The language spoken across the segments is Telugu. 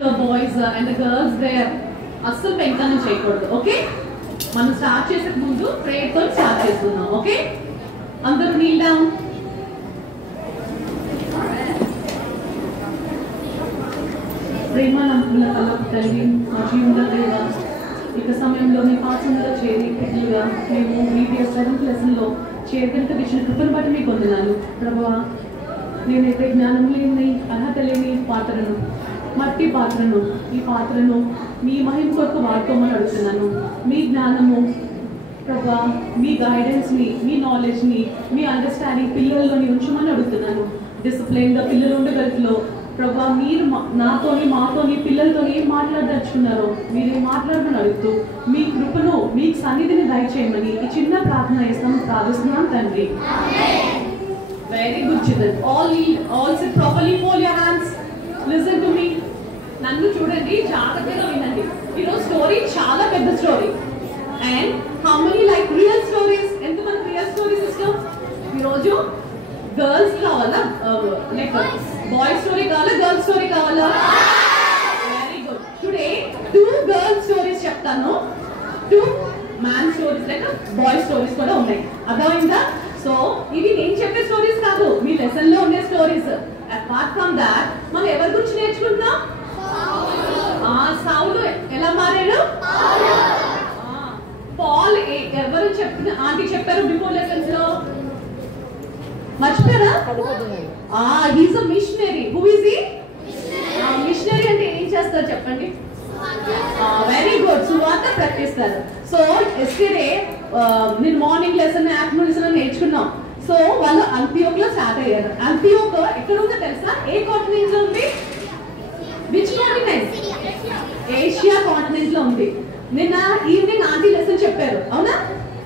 The boys and the girls there అస్సలు పెంకనం చేయకూడదు. ఓకే, మనం స్టార్ట్ చేసే ముందు ప్రేయర్ తో స్టార్ట్ చేస్తున్నాం. ఓకే, అందరూ నీల్ డౌన్. ప్రేమ నమ్ముల కలకు తల్లి మా జీవుల దేవ, ఇక సమయంలో మీ పాసంలో చేరి పిల్లలుగా మేము VPS 7th లెసన్లో చేరుకలకు ఇచ్చిన కృపను బట్టి మీకు వందనాలు ప్రభువా. నేనైతే జ్ఞానం లేని అర్హత లేని పాత్రను, మట్టి పాత్రను, ఈ పాత్రను మీ మహిమ కొరకు వాడుకోమని అడుగుతున్నాను. మీ జ్ఞానము ప్రభా, మీ గైడెన్స్ని, మీ నాలెడ్జ్ని, మీ అండర్స్టాండింగ్ పిల్లల్లోని ఉంచమని అడుగుతున్నాను. డిసిప్లైన్గా పిల్లలు ఉండగలుగులో ప్రభా, మీరు నాతోని మాతోని పిల్లలతోని ఏం మాట్లాడదలుచుకున్నారో మీరేం మాట్లాడమని అడుగుతూ మీ కృపను, మీ సన్నిధిని దయచేయమని ఈ చిన్న ప్రార్థన చేస్తాం ప్రార్థిస్తున్నాం తండ్రి. Very good children. all sit properly, fold your hands, listen to me. నన్ను చూడండి, జాగ్రత్తగా వినండి. ఈరోజు స్టోరీ చాలా పెద్ద story. And how many like real stories? ఎంతమంది రియల్ స్టోరీస్ ఇష్టం? ఈరోజు గర్ల్స్ కావాలా, లైక్ బాయ్ స్టోరీ కావాలా, గర్ల్ స్టోరీ కావాలా? Very good. Today 2 girl stories చెప్తాను, 2 man stories like boy stories కూడా ఉన్నాయి. అర్థమైందా? సో ఇవి నేను చెప్పే స్టోరీస్ కాదు, మీ లెసన్ లో ఉండే స్టోరీస్. అపార్ట్ ఫ్రమ్ దాట్ మనం ఎవరి గురించి నేర్చుకుంటున్నాం? సౌలు ఎలా మారాడు? పాల్ ఎవరు చెప్పిన ఆంటీ చెప్పారు బిఫోర్ లెసన్స్ లో? మర్చిపోయారా? He's a missionary. Who is he? Missionary అంటే ఏం చేస్తారు చెప్పండి? వెరీ గుడ్, సువార్త ప్రకటిస్తారు. సో ఎస్టర్డే నేను మార్నింగ్ లెసన్, ఆఫ్టర్నూన్ లెసన్ నేర్చుకున్నాం. సో వాళ్ళు అంతియోక్ లో స్టార్ట్ అయ్యారు. అంతియోక్ ఎక్కడ ఉందో తెలుసా? ఏ కాంటినెంట్ లో ఉంది? Which continent? ఏషియా కాంటినెంట్ లో ఉంది. నిన్న ఈవినింగ్ ఆంటీ లెసన్ చెప్పారు, అవునా?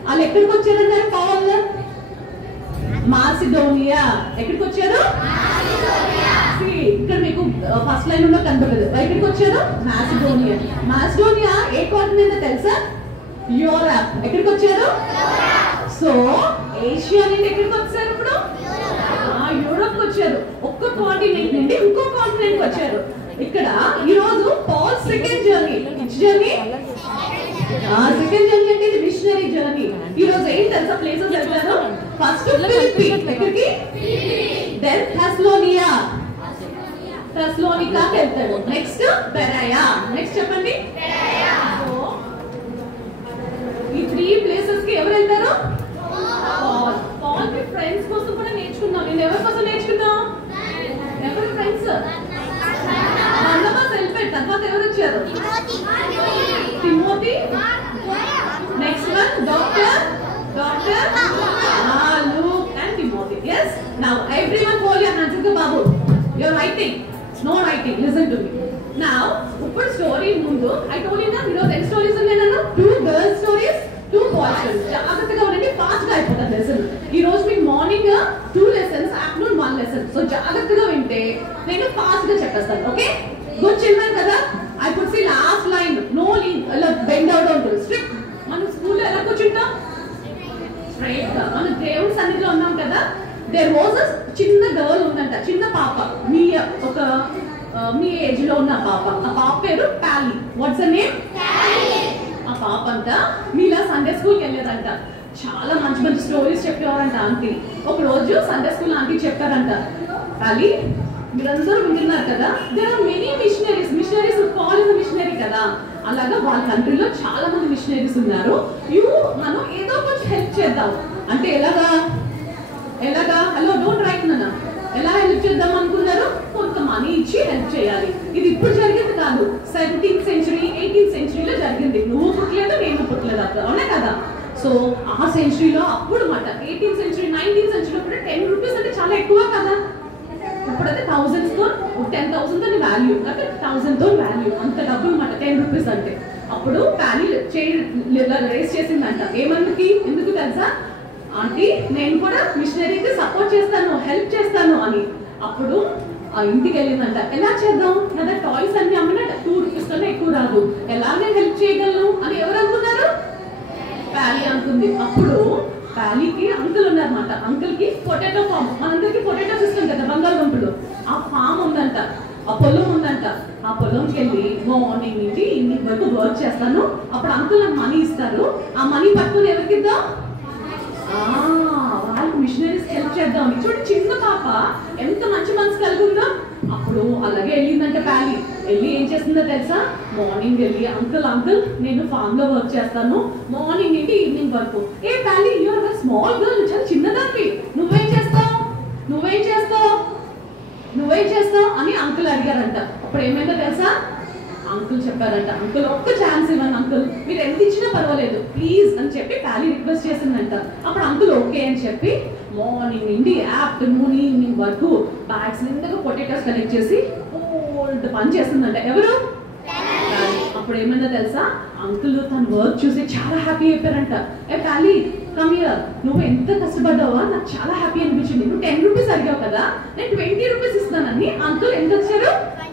వాళ్ళు ఎక్కడికి వచ్చారన్నారు? Paul Macedonia. ఎక్కడికి వచ్చారు? ఇక్కడ మీకు ఫస్ట్ లైన్ లో కనపడలేదు. ఎక్కడికి వచ్చారు? మాసిడోనియా. మాసిడోనియా ఏ కాంటినెంట్ తెలుసా? యూరప్. ఎక్కడికి వచ్చారు? సో ఏషియా నుండి ఎక్కడికి వచ్చారు? ఇప్పుడు యూరప్ వచ్చారు. ఒక్క కాంటినెంట్ నుండి ఇంకో కాంటినెంట్ వచ్చారు. ఇక్కడ ఈ రోజు Paul second journey. Journey second journey అంటే ఇది మిషనరీ జర్నీ. ఈ రోజు ఏం తెలుసా ప్లేసెస్ వెళ్తారు? ఫస్ట్ ఫిలిప్పీ. ఎక్కడికి? దెన్ థెస్సలోనియా, థెస్సలోనికా వెళ్తారు. నెక్స్ట్ బెరాయా. నెక్స్ట్ చెప్పండి. సో ఈ 3 ప్లేసెస్ కి ఎవరు వెళ్తారు? పాల్. పాల్ కి ఫ్రెండ్స్ కోసం కూడా నేర్చుకున్నాం. నేను ఎవరి కోసం నేర్చుకున్నాం? ఎవరు ఫ్రెండ్స్? బర్నబాస్ వెళ్ళిపోయారు. తర్వాత ఎవరు వచ్చారు? Timothy. Next one doctor Luke and Timothy. Yes. Now everyone hold your hands up, Babu. You're writing. No writing. Listen to me. Now, upper story mundu. I told you na, you know 10 stories unnayana. 2 girl stories, 2 boy stories. జాగ్రత్తగా ఉండండి, ఫాస్ట్ గా అయిపోతుంది లెసన్. ఈ రోజు మీకు morning 2 lessons, afternoon 1 lesson. So జాగ్రత్తగా వింటే నేను ఫాస్ట్ గా చెప్పేస్తాను. ఓకే, గుడ్ చిల్డ్రన్ కదా? I could see last line, no lean, bend out on to strip. మనం స్కూల్లో ఎలా కూర్చుంటాం? స్ట్రైట్ గా. మనం దేవుడి సన్నిధిలో ఉన్నాం కదా. దేర్ వాజ్ అ చిన్న గర్ల్ ఉందంట, చిన్న పాప, మీ ఏజ్ లో ఉన్న పాప. ఆ పాప పేరు పాలీ. Watts her name? ఆ పాప అంతా మీలా సండే స్కూల్కి వెళ్ళేదంట. చాలా మంచి మంచి స్టోరీస్ చెప్పేవారంట ఆంటీ. ఒక రోజు సండే స్కూల్ ఆంటీ చెప్పారంట, పాలీ మీరందరూ వింటున్నారు కదా, there are many missionaries. Missionaries Paul is missionary కదా. అలాగా వాళ్ళ కంట్రీలో చాలా మంది మిషనరీస్ ఉన్నారు. మనం ఏదో కొంచెం హెల్ప్ చేద్దాం అంటే ఎలాగా? హలో డోంట్ రైట్ నాన్న. ఎలా హెల్ప్ చేద్దాం అనుకున్నారు? కొంత మనీ ఇచ్చి హెల్ప్ చేయాలి. ఇది ఇప్పుడు జరిగింది కాదు, 17th century 18th centuryలో జరిగింది. నువ్వు పుట్టలేదు, నేను పుట్టలేదు అప్పుడు, అవునా కదా? సో ఆ సెంచరీలో అప్పుడు మాట 18th century 19th century కూడా 10 రూపీస్ అంటే చాలా ఎక్కువ కదా. ఇప్పుడైతే thousands తో 10,000 తో వాల్యూ, అంటే 1000 తో వాల్యూ, అంత డబ్బులు మాట 10 రూపీస్ అంటే. అప్పుడు ప్యానీ రేస్ చేసిందంట. ఎందుకు తెలుసా? ఆంటీ నేను కూడా మిషనరీకి సపోర్ట్ చేస్తాను, హెల్ప్ చేస్తాను అని. అప్పుడు ఆ ఇంటికి వెళ్ళిందంట. ఎలా చేద్దాం? నా టాయ్స్ అన్ని అమ్మినా 2 రూపీస్ కన్నా ఎక్కువ రాదు, ఎలా నేను హెల్ప్ చేయగలను అని ఎవరు అనుకున్నారు? ప్యాలీ అనుకుంది. అప్పుడు ప్యాలీకి అంకుల్ ఉన్నారన్నమాట. అంకుల్ కి పొటాటో ఫామ్, మనందరికి పొటాటోస్ ఇస్తాం కదా, బంగాళదుంపలు. ఆ ఫామ్ ఉందంట. ఆ పొలం ఉందంట. ఆ పొలంకి వెళ్ళి మార్నింగ్ నుంచి ఈవినింగ్ వరకు వర్క్ చేస్తాను, అప్పుడు అంకుల్ నాకు మనీ ఇస్తారు. ఆ మనీ పట్టుకుని ఎవరికి ఇద్దాం? వాళ్ళకి మిషనరీస్ హెల్ప్ చేద్దాం. చూడండి చిన్న పాప ఎంత మంచి మనసు కలిగి ఉందో. అప్పుడు అలాగే వెళ్ళిందంటే ప్యాలీ వెళ్ళి ఏం చేస్తుందో తెలుసా? మార్నింగ్ వెళ్ళి అంకుల్ నేను ఫామ్ లో వర్క్ చేస్తాను మార్నింగ్ నుండి ఈవినింగ్ వరకు. ఏ ప్యాలీ యూఆర్ స్మాల్ గర్ల్, చాలా చిన్నదాన్ని, నువ్వేం చేస్తావు అని అంకుల్ అడిగారంట. అప్పుడు ఏమైందో తెలుసా? అంకుల్ చెప్పారంట, అంకుల్ ఒక్క ఛాన్స్ ఇవ్వండి అంకుల్, మీరు ఎంత ఇచ్చినా పర్వాలేదు ప్లీజ్ అని చెప్పి ప్యాలీ రిక్వెస్ట్ చేసిందంట. అప్పుడు అంకుల్ ఓకే అని చెప్పి మార్నింగ్ నుండి ఆఫ్టర్నూన్ ఈవినింగ్ వరకు బ్యాగ్స్ నిండుగా పొటాటోస్ కలెక్ట్ చేసి ఓల్డ్ పని చేస్తుందంట. ఎవరు? అప్పుడు ఏమైందో తెలుసా? అంకుల్ తన వర్క్ చూసి చాలా హ్యాపీ అయిపోయారంట. ఏ ప్యాలీ కమ్ హియర్, నువ్వు ఎంత కష్టపడ్డావో నాకు చాలా హ్యాపీ అనిపించింది. నువ్వు 10 రూపీస్ అడిగావు కదా, నేను 20 రూపీస్ ఇస్తానని అంకుల్ ఎంత ఇచ్చారు?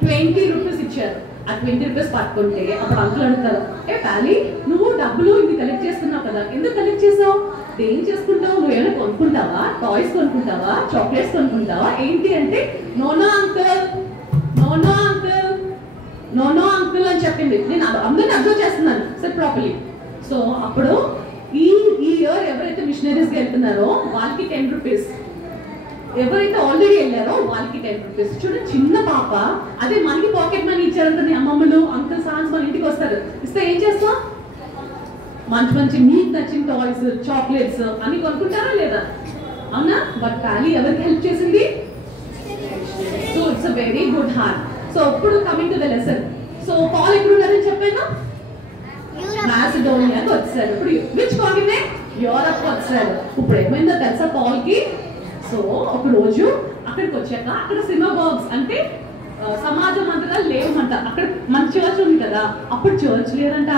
20 రూపీస్ ఇచ్చారు. ఆ 20 రూపీస్ పట్టుకుంటే అప్పుడు అంకుల్ అడుగుతారు, ఏ ప్యాలీ నువ్వు డబ్బులు ఇది కలెక్ట్ చేస్తున్నావు కదా, ఎందుకు కలెక్ట్ చేసావు? ఏం చేసుకుంటావు? నువ్వు ఏమైనా కొనుక్కుంటావా? టాయ్స్ కొనుక్కుంటావా? చాక్లెట్స్ కొనుక్కుంటావా? ఏంటి అంటే నో అంకుల్ అని చెప్పింది. నేను అందరిని అబ్జర్వ్ చేస్తున్నాను సార్ ప్రాపర్లీ. సో అప్పుడు ఈ ఇయర్ ఎవరైతే మిషనరీస్కి వెళ్తున్నారో వాళ్ళకి 10 రూపీస్, ఎవరైతే ఆల్రెడీ వెళ్ళారో వాళ్ళకి 10 రూపీస్. చూడండి చిన్న పాప, అదే మనకి పాకెట్ మనీ ఇచ్చారంటే అమ్మమ్మలు అంకుల్ సాన్స్ మన ఇంటికి వస్తారు, ఇస్తే ఏం చేస్తాం? మంచి మీకు నచ్చిన టాయ్స్ చాక్లెట్స్ అన్ని కొనుక్కుంటారా లేదా? అవునా? బట్ ప్యాలీ ఎవరికి హెల్ప్ చేసింది? So it's a very good heart. So ఇప్పుడు coming to the lesson. So Paul ఎక్కడ ఉన్నారని చెప్పాను? మాసిడోనియాకి వచ్చారు. ఇప్పుడు విచ్ కాంటినెంట్? యూరప్ వచ్చారు. ఇప్పుడు ఏమైందో తెలుసా పాల్ కి? సో ఒక రోజు అక్కడికి వచ్చాక అక్కడ సినోగాగ్స్ అంటే సమాజ మందిరాలు లేవమంట. అక్కడ మన చర్చ్ ఉంది కదా, అప్పుడు చర్చ్ లేదంట.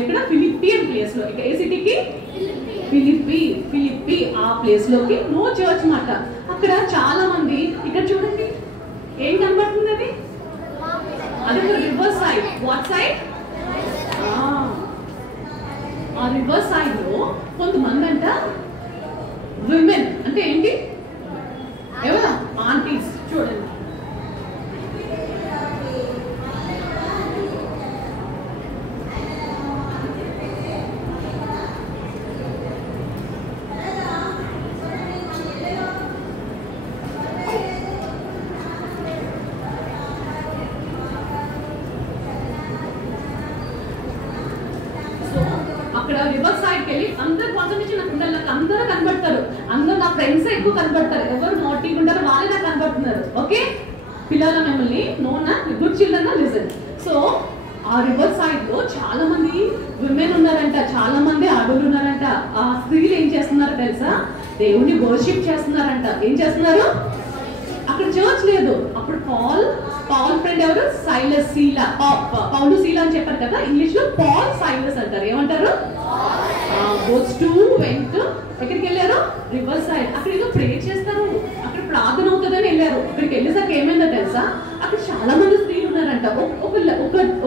ఎక్కడ? ఫిలిప్పి ప్లేస్ లో. ఏ సిటీకి? ఫిలిప్పి ఆ ప్లేస్ లోకి నో చర్చ్ మాట. అక్కడ చాలా మంది, ఇక్కడ చూడండి ఏం కనబడుతుంది? అది రివర్ సైడ్. What side? ఆ రివర్ సైడ్ లో కొంతమంది అంట విమెన్ అంటే ఏంటి? ఎవరా? ఆంటీస్. చూడండి అక్కడ రివర్ సైడ్కి వెళ్ళి అందరు కాన్సన్ట్రేషన్ నాకు ఉండాలి, నాకు అందరూ కనబడతారు, అందరూ నా ఫ్రెండ్స్ ఎక్కువ కనబడతారు, ఎవరు నోటీగా ఉంటారో వాళ్ళే నాకు కనబడుతున్నారు. ఓకే పిల్లల మిమ్మల్ని నోనా గుడ్ చిల్డ్రన్ లిజన్. సో ఆ రివర్ సైడ్ లో చాలా మంది విమెన్ ఉన్నారంట, చాలా మంది ఆడవాళ్ళు ఉన్నారంట. ఆ స్త్రీలు ఏం చేస్తున్నారో తెలుసా? దేవుణ్ణి వర్షిప్ చేస్తున్నారంట. ఏం చేస్తున్నారు? అక్కడ చర్చ్ లేదు. అప్పుడు పాల్ ఫ్రెండ్ ఎవరు? సైలస్, సీలా. పౌలు సీలా అని చెప్పారు కదా, ఇంగ్లీష్ లో పాల్ సైలస్ అంటారు. ఏమంటారు? ఎక్కడికి వెళ్ళారు? River side. అక్కడ ఏదో ప్రే చేస్తారు, అక్కడ ప్రార్థన అవుతుందని వెళ్ళారు. అక్కడికి వెళ్ళేసరికి ఏమైందో తెలుసా? అక్కడ చాలా మంది స్త్రీలు ఉన్నారంట.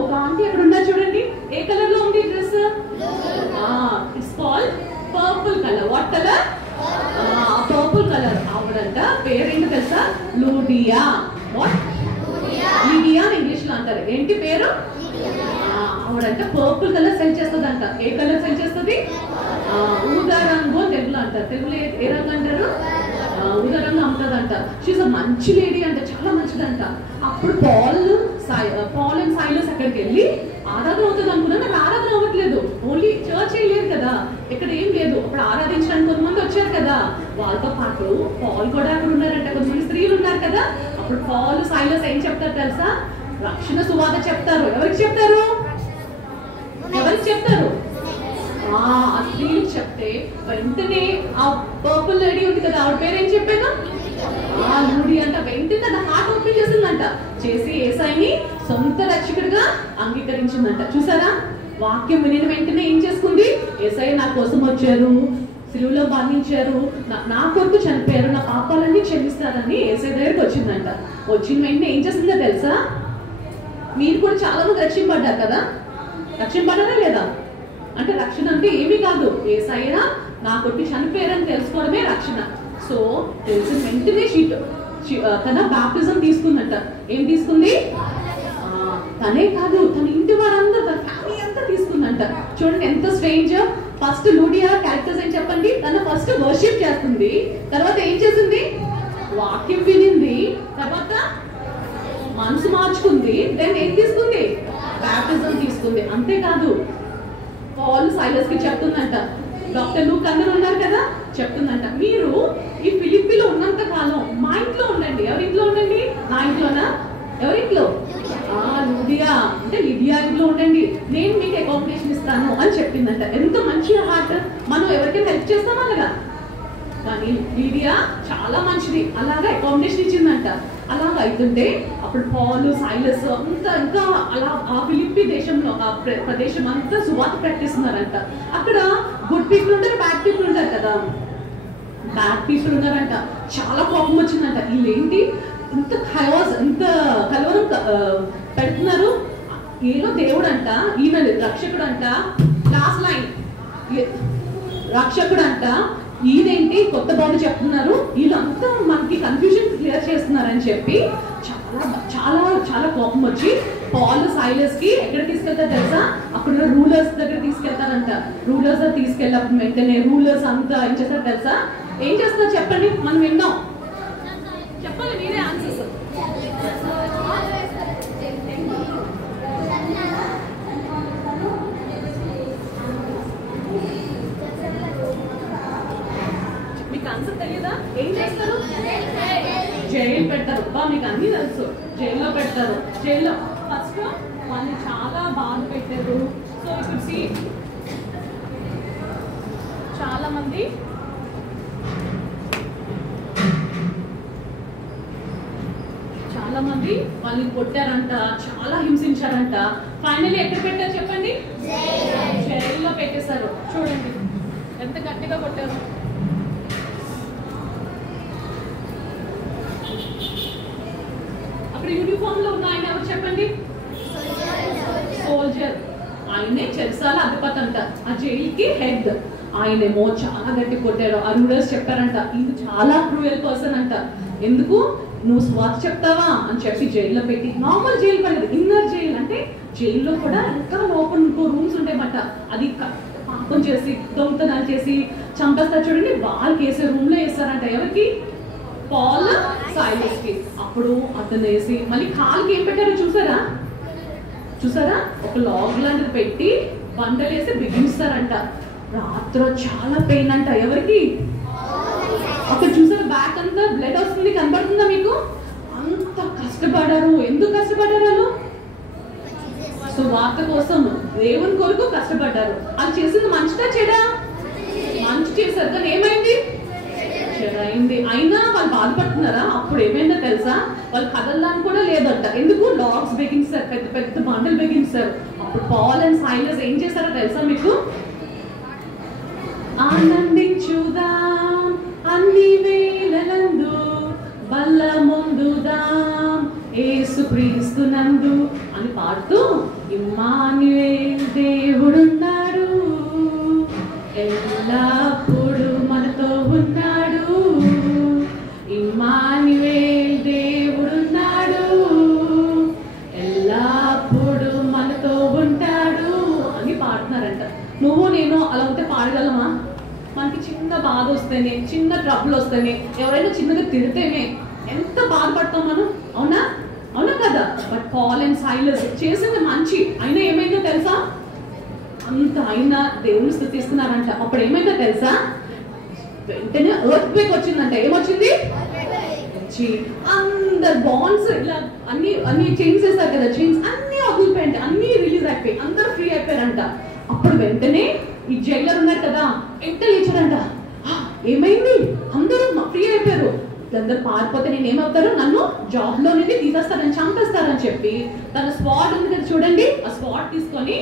ఒక ఆంటీ అక్కడ ఉన్నారు చూడండి, ఏ కలర్ లో ఉంది dress? It's called purple colour. What colour? Purple colour. ఆవిడంట పేరేంటి తెలుసా? లూడియా. వాట్? లీడియా అని ఇంగ్లీష్ లో అంటారు. ఏంటి పేరు? ఆవిడంట పర్పుల్ కలర్ సెల్ చేస్తుందంట. ఏ కలర్ సెల్ చేస్తుంది? ఊదా రంగు తెలుగులో అంటారు. తెలుగులో ఏ రంగు అంటారు? ఊదా రంగు అమ్ముతుందంట. షీస్ అ మంచి లేడీ అంట, చాలా మంచిదంట. అప్పుడు పాల్ అండ్ సైలస్ అక్కడికి వెళ్ళి ఆరాధన అవుతుంది అనుకున్నా, నాకు ఆరాధన అవ్వట్లేదు, ఓన్లీ చర్చ్ ఏం లేదు కదా, ఇక్కడ ఏం లేదు. అప్పుడు ఆరాధించడానికి కొంతమంది వచ్చారు కదా, వాళ్ళతో పాటు పాల్ కూడా అక్కడ ఉన్నారంట, కొంతమంది స్త్రీలు ఉన్నారు కదా. అప్పుడు పాల్ సైలస్ ఏం చెప్తారు తెలుసా? రక్షణ సువార్త చెప్తారు. ఎవరికి చెప్తారు? ఆ స్త్రీలు చెప్తే వెంటనే ఆ పర్పుల్ లేడీ ఉంది కదా, ఆవిడ పేరు ఏం చెప్పాను? లూడి అంట. వెంటనే తన హార్ట్ ఓపెన్ చేసిందంట, చేసి యేసయ్యని సొంత రక్షకుడిగా అంగీకరించిందంట. చూసారా? వాక్యం వినిన వెంటనే ఏం చేసుకుంది? యేసయ్య నా కోసం వచ్చారు, సిలువలో బంధించారు, నా కొరకు చనిపోయారు, నా పాపాలన్నీ క్షమిస్తారని యేసయ్య దగ్గరికి వచ్చిందంట. వచ్చిన వెంటనే ఏం చేసిందో తెలుసా? మీరు కూడా చాలా మంది రక్షింపడ్డారు కదా, రక్షింపడ్డారా లేదా? అంటే రక్షణ అంటే ఏమీ కాదు, యేసయ్య నా కొరకు చనిపోయారని తెలుసుకోవడమే రక్షణ. సో తెలిసిన వెంటనే తన బాప్టిజం తీసుకుందంట. ఏం తీసుకుంది? తనే కాదు, తన ఇంటి వారందరూ, తన ఫ్యామిలీ అంతా తీసుకుందంట. చూడండి ఎంత స్ట్రేంజ్. ఫస్ట్ లూడియా క్యారెక్టర్స్ ఏం చెప్పండి? తను ఫస్ట్ వర్షిప్ చేస్తుంది, తర్వాత ఏం చేసింది? వాక్యం వినింది, తర్వాత మనసు మార్చుకుంది, దెన్ ఏం తీసుకుంది? బ్యాప్టిజం తీసుకుంది. అంతేకాదు పాల్ సైలస్ కి చెప్తుందంట, డాక్టర్ లూక్ అందరూ ఉన్నారు కదా, చెప్తుందంట మీరు ఈ ఫిలిప్పీలో ఉన్నంత కాలం మా ఇంట్లో ఉండండి. ఎవరింట్లో ఉండండి? నా ఇంట్లోనా? ఎవరింట్లో? లూడియా అంటే లిడియా ఇంట్లో ఉండండి, నేను మీకు అకామిడేషన్ ఇస్తాను అని చెప్పిందంట. ఎంత మంచి హార్ట్. మనం ఎవరికైనా హెల్ప్ చేస్తాం అలాగా, కానీ లిడియా చాలా మంచిది, అలాగా అకామిడేషన్ ఇచ్చిందంట. అలాగ అవుతుంటే అప్పుడు పాల్ సైలస్ అంతా ఇంకా అలా ఆ ఫిలిప్పీ దేశంలో ఆ ప్రదేశం అంతా సువార్త ప్రకటిస్తున్నారంట. అక్కడ గుడ్ పీపుల్ ఉంటారు, బ్యాడ్ పీపుల్ ఉంటారు కదా. బ్యాడ్ పీపుల్ ఉన్నారంట. చాలా కోపం వచ్చిందంట, వీళ్ళేంటి ఇంత ఖయాస్, ఇంత కలవరం పెడుతున్నారు. ఏదో దేవుడు అంట, ఈయన రక్షకుడు అంట, లాస్ట్ లైన్ రక్షకుడు అంట, ఈయనేంటి కొత్త బాబు చెప్తున్నారు, వీళ్ళంతా మనకి కన్ఫ్యూజన్ క్లియర్ చేస్తున్నారని చెప్పి చాలా చాలా చాలా కోపం వచ్చి పాల్ సైలస్ కి ఎక్కడ తీసుకెళ్తారు తెలుసా? అక్కడ రూలర్స్ దగ్గర తీసుకెళ్తారంట. రూలర్స్ దగ్గర తీసుకెళ్ళినప్పుడు వెంటనే రూలర్స్ అంతా ఏం చేస్తారు తెలుసా? ఏం చేస్తారు చెప్పండి, మనం విన్నాం, చెప్పాలి మీరే ఆన్సర్స్. మీకు ఆన్సర్ తెలియదా? ఏం చేస్తారు? జైలు పెడతారు. మీకు అన్ని తెలుసు, జైల్లో పెడతారు. జైల్లో ఫస్ట్ వాళ్ళు చాలా బాధ పెట్టారు. సో ఇప్పుడు సీ చాలా మంది వాళ్ళని కొట్టారంట, చాలా హింసించారంట. ఫైనల్లీ ఎక్కడ పెట్టారు చెప్పండి? జైల్లో పెట్టేశారు. చూడండి ఎంత గట్టిగా కొట్టారు. అక్కడ యూనిఫామ్ లో ఉన్న ఆయన ఎవరు చెప్పండి? సోల్జర్. ఆయనే చెరసాల అధిపతి అంట, ఆ జైలుకి హెడ్. ఆయనేమో చాలా గట్టి కొట్టారు. ఆ రూలర్స్ చెప్పారంట ఈయన చాలా క్రూయల్ పర్సన్ అంట. ఎందుకు నువ్వు స్వార్థ చెప్తావా అని చెప్పి జైల్లో పెట్టి, నార్మల్ జైలు పడలేదు, ఇన్నర్ జైలు అంటే జైల్లో కూడా ఇంకా లోపల ఇంకో రూమ్స్ ఉంటాయన్నమాట. అది పాపం చేసి దొంగతనాలు చేసి చంపేస్తారు చూడండి, వాళ్ళకి వేసే రూమ్ లో వేస్తారంట. ఎవరికి? పాల్ సైలస్ కి. అప్పుడు అతను వేసి మళ్ళీ కాలుకి ఏం పెట్టారో చూసారా? చూసారా? ఒక లాగ్ లాంటిది పెట్టి బండలు వేసి బిగిస్తారంట. రాత్రి చాలా పెయిన్ అంట. ఎవరికి? అక్కడ చూసారా బ్యాక్ అంతా బ్లడ్ వస్తుంది, కనబడుతుందా మీకు? అంత కష్టపడారు. ఎందుకు కష్టపడ్డారు వాళ్ళు? సో వార్త కోసం, దేవుని కొరకు కష్టపడ్డారు. అది చేసింది మంచిదా చెడా? మంచి చేశారు, కానీ ఏమైంది? చెడైంది. అయినా వాళ్ళు బాధపడుతున్నారా? అప్పుడు ఏమైందో తెలుసా? వాళ్ళు కదలడానికి కూడా లేదంట. ఎందుకు? లాగ్స్ బిగించారు, పెద్ద పెద్ద బండలు బిగించారు. అప్పుడు పాల్ అండ్ సైలస్ ఏం చేశారో తెలుసా మీకు? ఆనందించుదాం అన్ని వేళలందు, బల్ల ముందుదాం యేసు క్రీస్తునందు అని పాడుతూ, ఇమ్మానుయేల్ దేవుడున్నాడు, ఎల్లప్పుడు మనతో ఉన్నాడు, ఇమ్మానుయేల్ దేవుడున్నాడు, ఎల్లప్పుడు మనతో ఉంటాడు అని పాడుతున్నారంట. నువ్వు నేను అలా ఉంటే పాడగలమా? మనకి చిన్న బాధ వస్తేనే, చిన్న ట్రబుల్ వస్తేనే, ఎవరైనా చిన్నగా తిడితేనే ఎంత బాధపడతాం మనం, అవునా? అవునా కదా? బట్ పాల్ అండ్ సైలస్ చేసింది మంచి, అయినా ఏమైందో తెలుసా? అంత అయినా దేవుని స్తుతిస్తున్నారంట. అప్పుడు ఏమైందో తెలుసా? వెంటనే ఎర్త్ క్వేక్ వచ్చిందంట. ఏమొచ్చింది? అందరు బాండ్స్ ఇలా అన్ని అన్ని చేంజ్ చేశారు కదా, చేంజ్ అన్ని వదిలిపోయాయంట, అన్ని రిలీజ్ అయిపోయి అందరు ఫ్రీ అయిపోయారంట. అప్పుడు వెంటనే ఈ జైలర్ ఉన్నారు కదా, వెంటనే లేచారంట. ఏమైంది? అందరూ ఫ్రీ అయిపోయారు. అందరు పారిపోతే నేను ఏమవుతారు? నన్ను జాబ్ లో నుండి తీసేస్తారని, చంపేస్తారని చెప్పి తన స్పాట్ ఉంది కదా చూడండి, ఆ స్పాట్ తీసుకొని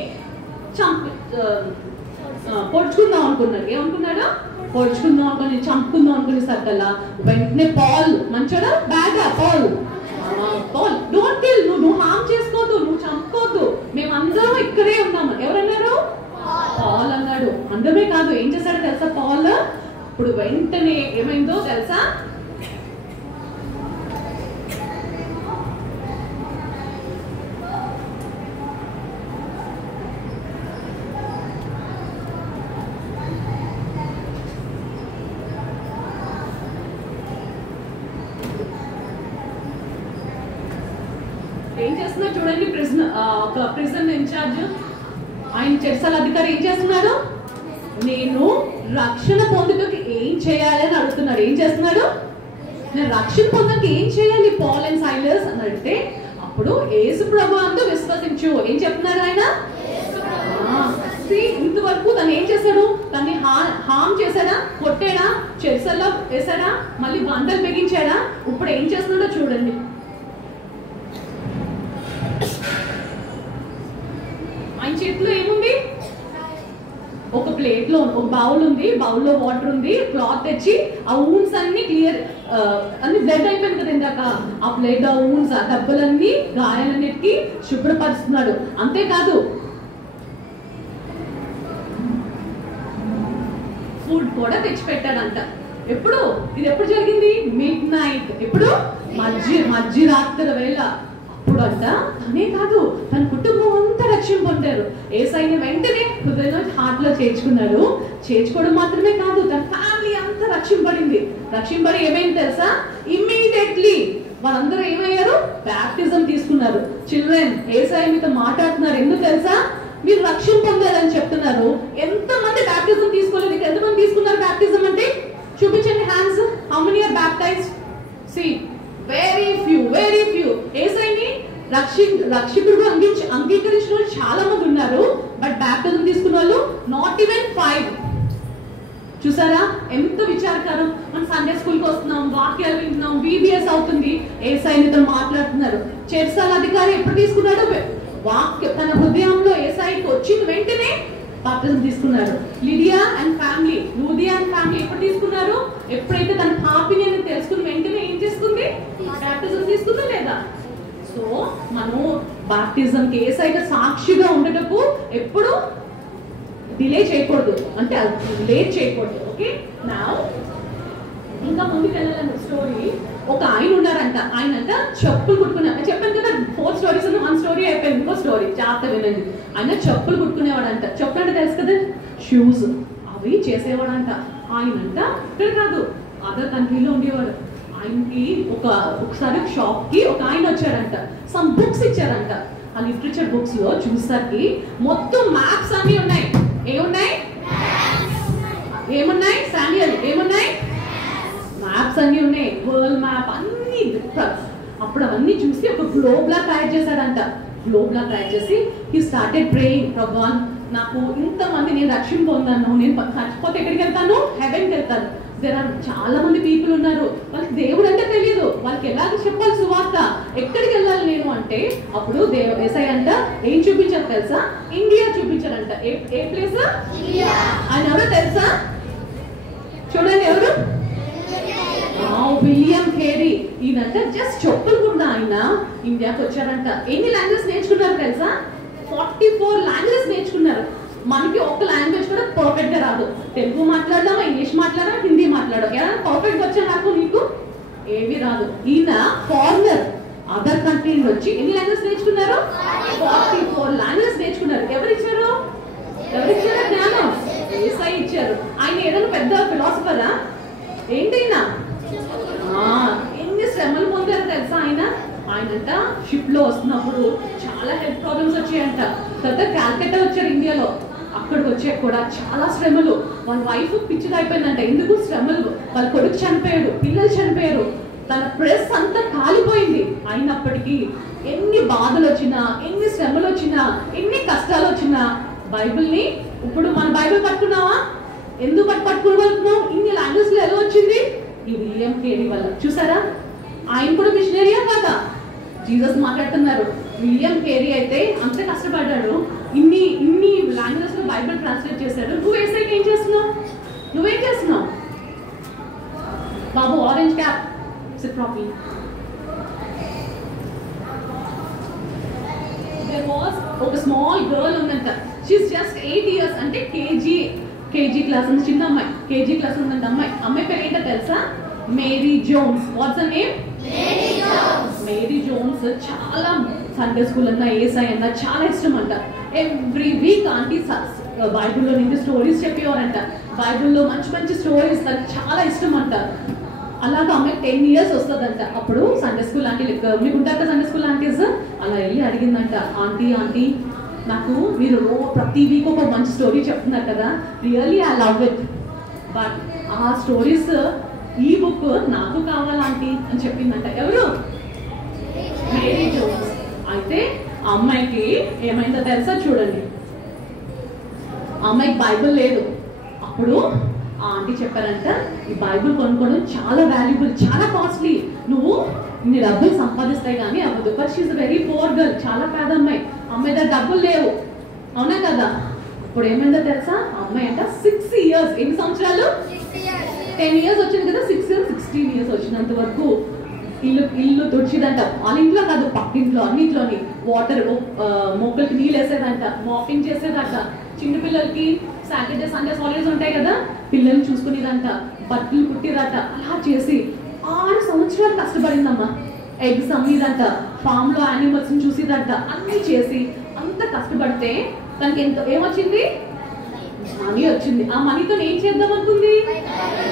పొడుచుకుందాం అనుకున్నాడు. ఏమనుకున్నాడు? పొడుచుకుందాం అనుకుని, చంపుకుందాం అనుకుని సర్కల్లా వెంటనే పాల్ మంచోడా బ్యాడా? పాల్ డోంట్ కిల్, నువ్వు హామ్ చేసుకోవద్దు, నువ్వు చంపుకోవద్దు, మేమందరం ఇక్కడే ఉన్నాము. ఎవరన్నారు? పాల్ అన్నాడు. అందమే కాదు, ఏం చేశాడో తెలుసా పాల్? ఇప్పుడు వెంటనే ఏమైందో తెలుసా? చేస్తున్నా చూడండి, ప్రిజన్ ఇన్ఛార్జ్ ఆయన చెరసాల అధికారి ఏం చేస్తున్నాడు? నేను రక్షణ పొందుటకు ఏం చేయాలి అని అడుగుతున్నాడు. ఏం చేస్తున్నాడు? నేను రక్షణ పొందడానికి ఏం చేయాలి పాల్ అండ్ సైలస్ అని అడిగితే అప్పుడు యేసు ప్రభు అందు విశ్వసించు. ఏం చెప్తున్నారు ఆయన? ఇంతవరకు తను ఏం చేశాడు? తన్ని హామ్ చేశాడా? కొట్టాడా? చెరసల్లో వేసాడా? మళ్ళీ బండలు బిగించాడా? ఇప్పుడు ఏం చేస్తున్నాడో చూడండి. ఆయన చేతిలో ఏముంది? ఒక ప్లేట్ లో ఒక బౌల్ ఉంది, బౌల్ లో వాటర్ ఉంది, క్లాత్ తెచ్చి ఆ ఊన్స్ అన్ని క్లియర్ అన్ని బ్లడ్ అయిపోయింది కదా ఇందాక. ఆ ప్లేట్, ఆ ఊన్స్, ఆ డబ్బులన్నీ, గాయాలన్నిటికీ శుభ్రపరుస్తున్నాడు. అంతేకాదు ఫుడ్ కూడా తెచ్చిపెట్టాడంట. ఎప్పుడు ఇది ఎప్పుడు జరిగింది? Mid night. ఎప్పుడు? మధ్యరాత్రి వేళ. అప్పుడు అంట తనే కాదు తన కుటుంబం అంతా రక్షణ పొందారు. యేసయ్యని వెంటనే హృదయంలో హార్ట్ లో చేర్చుకున్నాడు. చేర్చుకోవడం మాత్రమే కాదు, తన ఫ్యామిలీ అంతా రక్షింపడి ఏమైంది తెలుసా? ఇమ్మీడియట్లీ వాళ్ళందరూ ఏమయ్యారు? బ్యాప్టిజం తీసుకున్నారు. చిల్డ్రన్, యేసయ్య మీతో మాట్లాడుతున్నారు. ఎందుకు తెలుసా? మీరు రక్షణ పొందారని చెప్తున్నారు. ఎంతమంది బ్యాప్టిజం తీసుకోలేదు? ఎంతమంది తీసుకున్నారు బ్యాప్టిజం అంటే? చూపించండి hands. How many are baptized? See, very few. యేసయ్యని రక్షకుడుగా అంగీకరించిన వాళ్ళు చాలా మంది ఉన్నారు. బట్ బ్యాప్టిజం తీసుకున్న వాళ్ళు నాట్ ఈవెన్ 5. చూసారా ఎంత విచారకరం? మనం సండే స్కూల్కి వస్తున్నాం, వాక్యాలు వింటున్నాం, బీబీఎస్ అవుతుంది, యేసయ్యతో మాట్లాడుతున్నారు. చెరసాల అధికారి ఎప్పుడు తీసుకున్నాడు? వాక్య తన హృదయంలో యేసయ్యకి వచ్చిన వెంటనే బాప్టిజం తీసుకున్నారు. లూదియా అండ్ ఫ్యామిలీ ఎప్పుడు తీసుకున్నారు? ఎప్పుడైతే తన పాపిని అని తెలుసుకుని వెంటనే ఏం చేసుకుంది? బాప్టిజం తీసుకుందా లేదా? సో మనం బాప్టిజంకి యేసయ్యకి సాక్షిగా ఉండటకు ఎప్పుడు డిలే చేయకూడదు, అంటే లేట్ చేయకూడదు. ఓకే, నా ఇంకా ముందుకు వెళ్ళాలని స్టోరీ. ఒక ఆయన ఉన్నారంట. ఆయన అంట చెప్పులు కుట్టుకున్నారు. చెప్పాను కదా 4 స్టోరీస్ 1 స్టోరీ అయిపోయింది. ఇంకో స్టోరీ జాగ్రత్త వినండి. ఆయన చెప్పులు కుట్టుకునేవాడంట. చెప్పులు అంటే తెలుసు కదా, షూస్ అవి చేసేవాడంట. ఆయనంట ఇక్కడ కాదు, అదర్ కంట్రీలో ఉండేవాడు. ఆయనకి ఒకసారి షాప్ కి ఒక ఆయన వచ్చాడంట. సమ్ బుక్స్ ఇచ్చారంట. ఆ లిటరేచర్ బుక్స్ లో చూసరికి మొత్తం మ్యాప్స్ అన్ని ఉన్నాయి. ఏమున్నాయి? శాండియల్ ఏమున్నాయి? మ్యాప్స్ అన్ని ఉన్నాయి, వరల్డ్ మ్యాప్ అన్ని. అప్పుడు అవన్నీ చూసి ఒక గ్లోబ్ లా తయారు చేశాడంట. గ్లోబ్ లా తయారు చేసి హీ స్టార్టెడ్ ప్రేయింగ్, భగవాన్ నాకు ఇంతమంది, నేను రక్షణ పొందాను, నేను చచ్చిపోతే ఎక్కడికి వెళ్తాను? హెవెన్కి వెళ్తాను. చాలా మంది పీపుల్ ఉన్నారు, వాళ్ళకి దేవుడు అంటే తెలియదు, వాళ్ళకి ఎలాగ చెప్పాలి సువార్త, ఎక్కడికి వెళ్ళాలి నేను అంటే అప్పుడు యేసయ్య అంట ఏం చూపించారు తెలుసా? ఇండియా చూపించారంట. ఏ ప్లేస్? ఆయన ఎవరో తెలుసా? చూడండి ఎవరు? William Carey. ఈయనంట జస్ట్ చెప్పులు కూడా ఆయన ఇండియాకి వచ్చారంట. ఎన్ని లాంగ్వేజ్ నేర్చుకున్నారు తెలుసా? 44 లాంగ్వేజ్ నేర్చుకున్నారు. మనకి ఒక్క లాంగ్వేజ్ కూడా పర్ఫెక్ట్ గా రాదు. తెలుగు మాట్లాడదాం, ఇంగ్లీష్ మాట్లాడదాం, హిందీ మాట్లాడదాం. ఎలా పర్ఫెక్ట్ వచ్చా నాకు నీకు? ఏవి రాదు. ఈయన ఫారినర్, అదర్ కంట్రీ వచ్చి ఎన్ని లాంగ్వేజ్ నేర్చుకున్నారు? 44 లాంగ్వేజ్ నేర్చుకున్నారు. ఎవరిచ్చారు జ్ఞానం? యేసయ్య ఇచ్చారు. ఆయన ఏదైనా పెద్ద ఫిలాసఫరా ఏంటైనా? ఎన్ని శ్రమలు పొందారు తెలుసా ఆయనంట షిప్ లో వస్తున్నప్పుడు చాలా హెల్త్ ప్రాబ్లమ్స్ వచ్చాయంట. తర్వాత క్యాల్కటా వచ్చారు ఇండియాలో. అక్కడికి వచ్చాక కూడా చాలా శ్రమలు. వాళ్ళ వైఫ్ పిచ్చిగా అయిపోయిందంట. ఎందుకు శ్రమలు? వాళ్ళ కొడుకు చనిపోయాడు, పిల్లలు చనిపోయారు, తన ప్రెస్ అంతా కాలిపోయింది. అయినప్పటికీ ఎన్ని బాధలు వచ్చినా, ఎన్ని శ్రమలు వచ్చినా, ఎన్ని కష్టాలు వచ్చినా బైబిల్ని, ఇప్పుడు మన బైబిల్ పట్టుకున్నావా? ఎందుకు పట్టుకోగలుగుతున్నాం? ఇన్ని లాంగ్వేజ్ లో ఎలా వచ్చింది? ఈ విలియం కేరీ వల్ల. చూసారా, ఆయన కూడా మిషనరీయా కాదా? జీసస్ మాట్లాడుతున్నారు. విలియం కేరీ అయితే అంత కష్టపడ్డాడు, ఇన్ని లాంగ్వేజ్ లో బైబిల్ ట్రాన్స్లేట్ చేశాడు. నువ్వు యేసయ్యకి ఏం చేస్తున్నావు? నువ్వేం చేస్తున్నావు బాబు? Orange cap, sit properly. There was ఒక స్మాల్ గర్ల్ ఉందంట. షీఈస్ జస్ట్ 8 years, అంటే కేజీ క్లాస్ ఉంది, చిన్న అమ్మాయి, కేజీ క్లాస్ ఉందంట. అమ్మాయి పేరు ఏంటో తెలుసా? Mary Jones. What's her name? Mary Jones. చాలా సండే స్కూల్ అన్నా, యేసయ్య అన్నా చాలా ఇష్టం అంట. ఎవ్రీ వీక్ ఆంటీ బైబిల్లో నుంచి స్టోరీస్ చెప్పేవారంట. బైబిల్లో మంచి మంచి స్టోరీస్ తనకు చాలా ఇష్టం అంట. అలాగా అమ్మాయి 10 years వస్తుందంట. అప్పుడు సండే స్కూల్ ఆంటీ మీకు ఉంటారు కదా సండే స్కూల్ ఆంటీస్, అలా వెళ్ళి అడిగిందంట, ఆంటీ నాకు మీరు ప్రతి వీక్ ఒక మంచి స్టోరీ చెప్తున్నారు కదా, really I love it, but ఆ స్టోరీస్ ఈ బుక్ నాకు కావాలంటీ అని చెప్పిందంట. ఎవరు? Mary Jones. అయితే ఆ అమ్మాయికి ఏమైందో తెలుసా? చూడండి, ఆ అమ్మాయికి బైబిల్ లేదు. అప్పుడు ఆ ఆంటీ చెప్పారంట, ఈ బైబిల్ కొనుక్కోవడం చాలా వాల్యుబుల్, చాలా కాస్ట్లీ, నువ్వు ఇన్ని డబ్బులు సంపాదిస్తాయి కానీ అవ్వదు. But she's very poor girl, చాలా పేద అమ్మాయి, అమ్మాయి దగ్గర డబ్బులు లేవు, అవునా కదా? ఇప్పుడు ఏమైందో తెలుసా? అమ్మాయి అంట 6 years, ఎన్ని సంవత్సరాలు? 10 years వచ్చింది కదా, 6 years 16 years వచ్చినంత వరకు ఇల్లు తుడిచిదంట. వాళ్ళ ఇంట్లో కాదు, పక్కింట్లో, అన్నింట్లోని వాటర్, మొక్కలకి నీళ్ళు వేసేదంట, మాపింగ్ చేసేదంట, చిన్న పిల్లలకి సాటర్డే సండేస్ హాలిడేస్ ఉంటాయి కదా, పిల్లల్ని చూసుకునేదంట, బట్టలు కుట్టిరట. అలా చేసి 6 సంవత్సరాలు కష్టపడిందమ్మా. ఎగ్స్ అమ్మేదంట, ఫామ్ లో యానిమల్స్ ని చూసేదంట, అన్ని చేసి అంత కష్టపడితే తనకి ఏమొచ్చింది? మనీ వచ్చింది. ఆ మనీతో ఏం చేద్దాం అనుకుంది?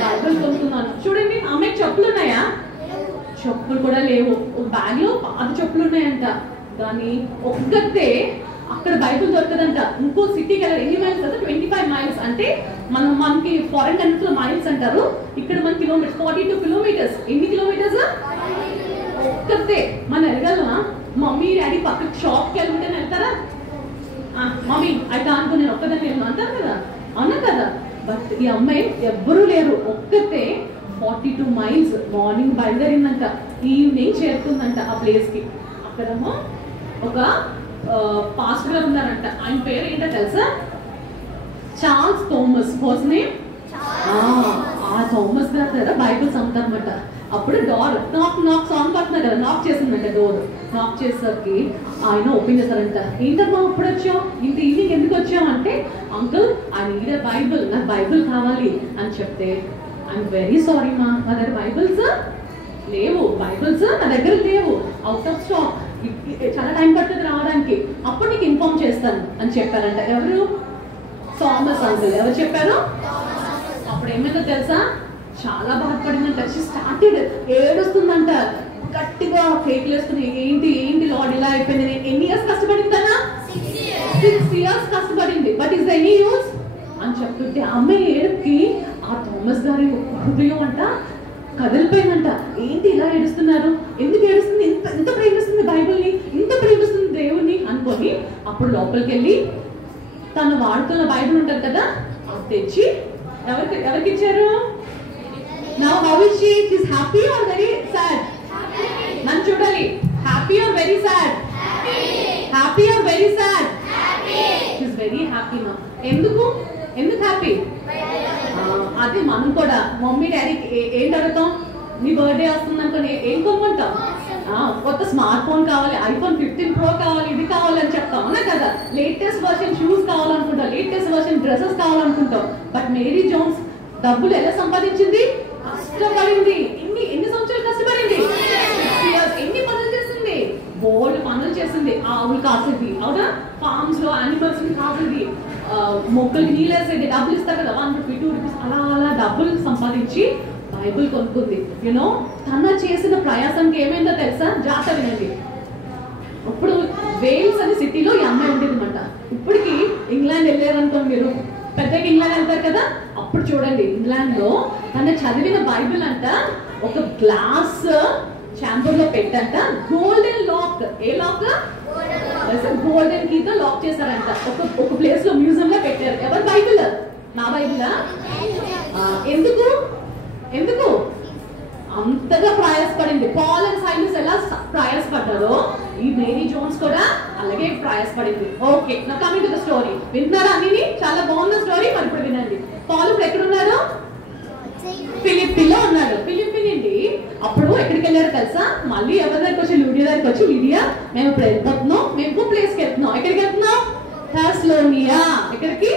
బైబిల్ కొనుక్కున్నాను. చూడండి, అమ్మాయికి చెప్పులు ఉన్నాయా? చెప్పులు కూడా లేవు. బ్యాగ్ లో పాత చెప్పులు ఉన్నాయంట. కానీ ఒక్కతే అక్కడ బైబిల్ దొరకదంట. ఇంకో సిటీకి వెళ్ళారు. ఎన్ని మైల్స్ కదా? 25 miles. అంటే మనకి ఫారెన్ కంట్రీస్ లో మైల్స్ అంటారు, ఇక్కడ మన కిలోమీటర్స్, 42 kilometers. ఎన్ని కిలోమీటర్స్? ఒక్కతే. మనం వెళ్ళగలమా? మమ్మీ డాడీ పక్కకి షాప్కి వెళ్ళుంటే వెళ్తారా? మమ్మీ అయితే అనుకో, నేను ఒక్కదాన్ని వెళ్ళను అంటారు కదా, అవునా కదా? బట్ ఈ అమ్మాయి ఎవ్వరూ లేరు, ఒక్కతే 42 miles మార్నింగ్ బయలుదేరిందంట, ఈవినింగ్ చేరుకుందంట ఆ ప్లేస్ కి. అక్కడేమో ఒక పాస్టర్ గారు ఉన్నారంట. ఆయన పేరు ఏంటో తెలుసా? Charles Thomas. ఫస్ట్ నేమ్ ఆ థామస్ గారు దగ్గర బైబిల్స్ అమ్ముతారన్నమాట. అప్పుడు డోర్ నాక్ సాంగ్ పడుతున్నారు కదా, నాక్ చేసిందంట. డోర్ నాక్ చేసేసరికి ఆయన ఓపెన్ చేశారంట. ఏంటమ్మా అప్పుడు వచ్చావు, ఇంత ఈవినింగ్ ఎందుకు వచ్చావు అంటే, uncle I need a Bible, నాకు బైబిల్ కావాలి అని చెప్తే, ఐఎమ్ వెరీ సారీ మా, నా దగ్గర బైబిల్స్ లేవు, బైబిల్స్ నా దగ్గర లేవు, అవుట్ ఆఫ్ స్టాక్, చాలా టైం పడుతుంది రావడానికి, అప్పుడు నీకు ఇన్ఫార్మ్ చేస్తాను అని చెప్పారంట. ఎవరు? Thomas uncle. ఎవరు చెప్పారు? అప్పుడు ఏమైందో తెలుసా? చాలా బాధపడిందంట. షీ స్టార్టెడ్ ఏడుస్తుందంట, గట్టిగా కేకులు వేసుకుని, ఏంటి లార్డ్ ఇలా అయిపోయింది. నేను ఎన్ని ఇయర్స్ కష్టపడిందన్నా? 6 years కష్టపడింది. బట్ ఈస్ ఎనీ యూస్ అని చెప్తుంటే అమ్మాయి ఏడుపుకి ఆ థామస్ గారి హృదయం అంట కదిలిపోయిందంట. ఏంటి ఇలా ఏడుస్తున్నారు, ఎందుకు ఏడుస్తుంది, ఎంత ప్రేమిస్తుంది బైబిల్ని, ఇంత ప్రేమిస్తుంది దేవుణ్ణి అనుకొని, అప్పుడు లోపలికి వెళ్ళి తను వాడుతున్న బైబిల్ ఉంటుంది కదా, అది తెచ్చి ఎవరికి ఇచ్చారు? Now how is she? She's happy or very sad? నన్ను చూడాలి. Happy or very sad? Happy or very sad? She's very happy now. ఎందుకు హ్యాపీ? అదే మనం కూడా మమ్మీ డాడీకి ఏంటి అడుగుతాం? నీ బర్త్డే వస్తుంది అనుకోని ఏం కొనుక్కుంటాం? కొత్త స్మార్ట్ ఫోన్ కావాలి, iPhone 15 Pro కావాలి, ఇది కావాలి అని చెప్తాం, అవునా కదా? లేటెస్ట్ వర్షన్ షూస్ కావాలనుకుంటాం, లేటెస్ట్ వర్షన్ డ్రెస్సెస్ కావాలనుకుంటాం. బట్ మేరీ జోన్స్ డబ్బులు ఎలా సంపాదించింది? కష్టపడింది. ఎన్ని సంవత్సరాలు కష్టపడింది? 6 years. ఎన్ని పనులు చేసింది? బోల్డ్ పనులు చేసింది. ఆవులు కాసేది, అవునా? ఫార్మ్స్ లో యానిమల్స్ ని కాసేది, మొక్కలకి నీళ్ళు వేసేది, డబ్బులు ఇస్తారు కదా, 1 rupee 2 rupees, అలా డబ్బులు సంపాదించి బైబుల్ కొనుక్కుంది. యూనో, తన చేసిన ప్రయాసానికి ఏమైందో తెలుసా? జాగ్రత్త వినండి. ఇప్పుడు వేల్స్ అనే సిటీలో ఈ అమ్మాయి ఉండేది అనమాట. ఇప్పటికి ఇంగ్లాండ్ వెళ్ళారనుకోండి, మీరు పెద్దగా ఇంగ్లాండ్ వెళ్తారు కదా, అప్పుడు చూడండి ఇంగ్లాండ్ లో తన చదివిన బైబిల్ అంట ఒక గ్లాస్ ఛాంబర్ లో పెట్టంట, గోల్డెన్ లాక్. ఏ లాక్? గోల్డెన్ కీతో లాక్ చేశారంట. ఒక ప్లేస్ లో మ్యూజియం లో పెట్టారు. ఎవరి బైబిల్? నా బైబిలా? ఎందుకు అంతగా ప్రయాసపడింది? పాల్ అండ్ సైలస్ ఎలా ప్రయాసపడ్డారో ఈ మేరీ జోన్స్ కూడా అలాగే ప్రయాసపడింది. ఓకే, నా కమింగ్ టు ద స్టోరీ. విన్నారా అన్ని? చాలా బాగున్న స్టోరీ. మరి ఇప్పుడు వినండి. పాల్ ఇప్పుడు ఎక్కడున్నారు? ఫిలిప్పీలో ఉన్నాడు. ఫిలిప్పీ నుండి అప్పుడు ఎక్కడికి వెళ్ళారు తెలుసా? మళ్ళీ ఎవరి దగ్గరికి వచ్చి? లిడియా దగ్గరికి వచ్చి, లిడియా మేము ఇప్పుడు వెళ్ళిపోతున్నాం, మేము ఇంకో ప్లేస్కి వెళ్తున్నాం. ఎక్కడికి వెళ్తున్నాం? థెస్సలోనియా. ఎక్కడికి?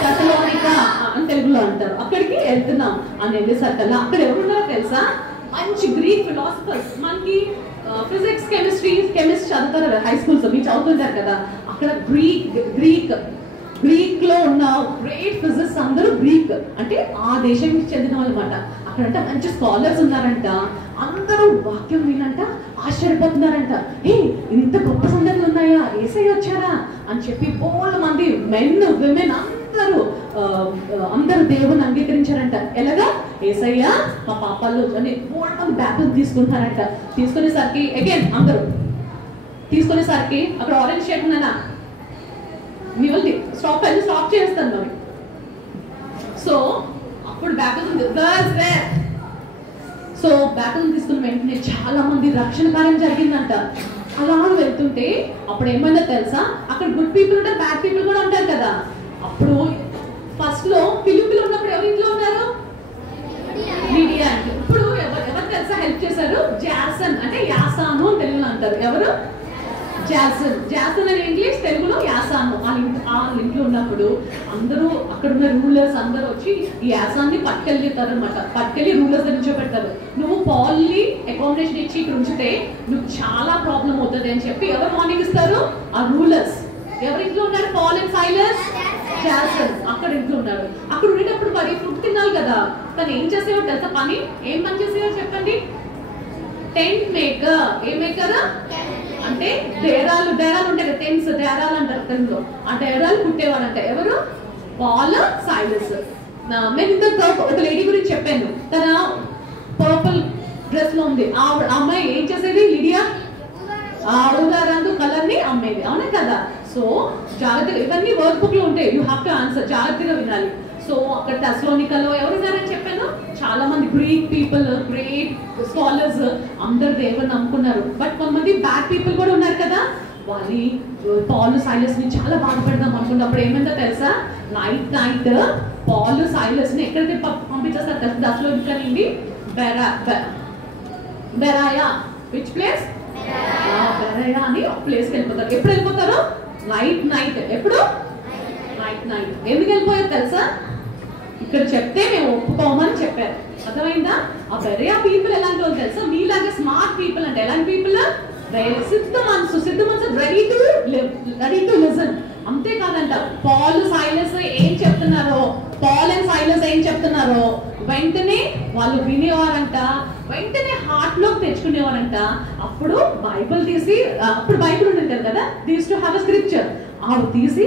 థెస్సలోనికా అని తెలుగులో అంటారు. అక్కడికి వెళ్తున్నాం అని వెళ్ళేసరికల్లా అక్కడ ఎవరున్నారో తెలుసా? మంచి గ్రీక్ ఫిలాసఫర్స్. మనకి ఫిజిక్స్ కెమిస్ట్రీ చదువుతారు హై స్కూల్స్, మీరు చదువుతుంటారు కదా. అక్కడ గ్రీక్ లో ఉన్న గ్రేట్ ఫిజిక్స్ అందరూ గ్రీక్ అంటే ఆ దేశానికి చెందిన వాళ్ళు అనమాట. అక్కడంట మంచి స్కాలర్స్ ఉన్నారంట. అందరూ వాక్యం వినంట ఆశ్చర్యపోతున్నారంట. ఏ ఇంత గొప్ప సందర్భాలు ఉన్నాయా, యేసయ్య వచ్చారా అని చెప్పి బోల్డ్ మంది మెన్ విమెన్ అందరూ దేవుని అంగీకరించారంట. ఎలాగా? యేసయ్య మా పాపాలు అని బోల్డ్ మంది బ్యాప్టిజం తీసుకుంటారంట. తీసుకునేసరికి అగైన్ అందరూ తీసుకునేసరికి అక్కడ ఆరెంజ్ షర్ట్ ఉన్నానా, మీ వాళ్ళు స్టాప్ చేస్తాను మరి. సో అప్పుడు బ్యాప్టిజం సో బ్యాప్టిజం తీసుకున్న వెంటనే చాలా మంది రక్షణ కార్యం జరిగిందంట. అలా వెళ్తుంటే అప్పుడు ఏమైందో తెలుసా, అక్కడ గుడ్ పీపుల్ ఉంటారు, బ్యాడ్ పీపుల్ కూడా ఉంటారు కదా. అప్పుడు ఫస్ట్ లో ఫిలిప్పీలో ఉన్నప్పుడు ఎవరు ఇంట్లో ఉన్నారు? లీడియా. ఇప్పుడు ఎవరు తెలుసా హెల్ప్ చేశారు? జాసన్, అంటే యాసాను అని తెలుగులో అంటారు. ఎవరు? జాసన్. జాసన్ అని ఇంగ్లీష్, తెలుగులో యాసాను. ఆ ఇంట్లో ఉన్నప్పుడు అందరూ అక్కడ ఉన్న రూలర్స్ అందరూ వచ్చి ఈ యాసాన్ని పట్టుకెళ్తారు అనమాట. పట్టుకెళ్ళి రూలర్స్ దగ్గర పెడతారు. నువ్వు పాల్ని అకామిడేషన్ ఇచ్చి ఇక్కడ ఉంచితే నువ్వు చాలా ప్రాబ్లం అవుతుంది అని చెప్పి ఎవరు వార్నింగ్ ఇస్తారు? ఆ రూలర్స్. ఎవరి ఇంట్లో ఉన్నారు? పాల్ అండ్ సైలస్, జాసన్ అక్కడ ఇంట్లో ఉన్నారు. అక్కడ ఉండేటప్పుడు మరి ఫుడ్ తినాలి కదా. తను ఏం చేసేవాడు తెలుసా పని? ఏం పని చేసేవాడు చెప్పండి? Tent maker. ఏం మేకర్ అంటే డేరాలు ఉంటాయి కదా, టెంట్స్, డేరాలు అంటారు తెలుగులో. ఆ డేరాలు కుట్టేవాడంట. ఎవరు? Paul, Silas. నేను ఇంత ఒక లేడీ గురించి చెప్పాను, తన పర్పుల్ డ్రెస్ లో ఉంది. ఆ అమ్మాయి ఏం చేసేది? లిడియా ఆ ఊదా రంగు కలర్ ని అమ్మేది, అవునా కదా? సో జాగ్రత్తగా, ఇవన్నీ వర్క్ బుక్ లో ఉంటాయి, యూ హ్యావ్ టు ఆన్సర్, జాగ్రత్తగా వినాలి. సో అక్కడ టెస్లోనికలో ఎవరు ఉన్నారని చెప్పాను? చాలా మంది గ్రీక్ పీపుల్, గ్రేట్ స్కాలర్స్ అందరు దేవుని నమ్ముకున్నారు. బట్ కొంతమంది బ్యాడ్ పీపుల్ కూడా ఉన్నారు కదా. వాళ్ళని పాల్ సైలస్ ని చాలా బాధ పెడదాం అనుకున్నప్పుడు ఏమైందో తెలుసా? నైట్ పాల్ సైలస్ ని ఎక్కడికి పంపించేస్తారు తెలుసా? టెస్లోనికా నుండి బెరాయా. Which place? బెరాయా అని ఒక ప్లేస్కి వెళ్ళిపోతారు. ఎప్పుడు వెళ్ళిపోతారు? నైట్. ఎప్పుడు? నైట్. ఎందుకు వెళ్ళిపోయారు తెలుసా? ఇక్కడ చెప్తే మేము ఒప్పుకోమని చెప్పారు. అర్థమైందా? ఆ బెరియా పీపుల్ ఎలాంటి వాళ్ళు తెలుసా? మీలాగే స్మార్ట్ పీపుల్. అంటే ఎలాంటి పీపుల్? సిద్ధ మనసు రెడీ టు లిసన్. అంతేకాదంట పాల్ సైలస్ ఏం చెప్తున్నారో, పాల్ అండ్ సైలస్ ఏం చెప్తున్నారో వెంటనే వాళ్ళు వినేవారంట, వెంటనే హార్ట్ లోకి తెచ్చుకునేవారంట. అప్పుడు బైబిల్ తీసి, అప్పుడు బైబిల్ ఉంటుంది కదా, these two have a scripture, అవి తీసి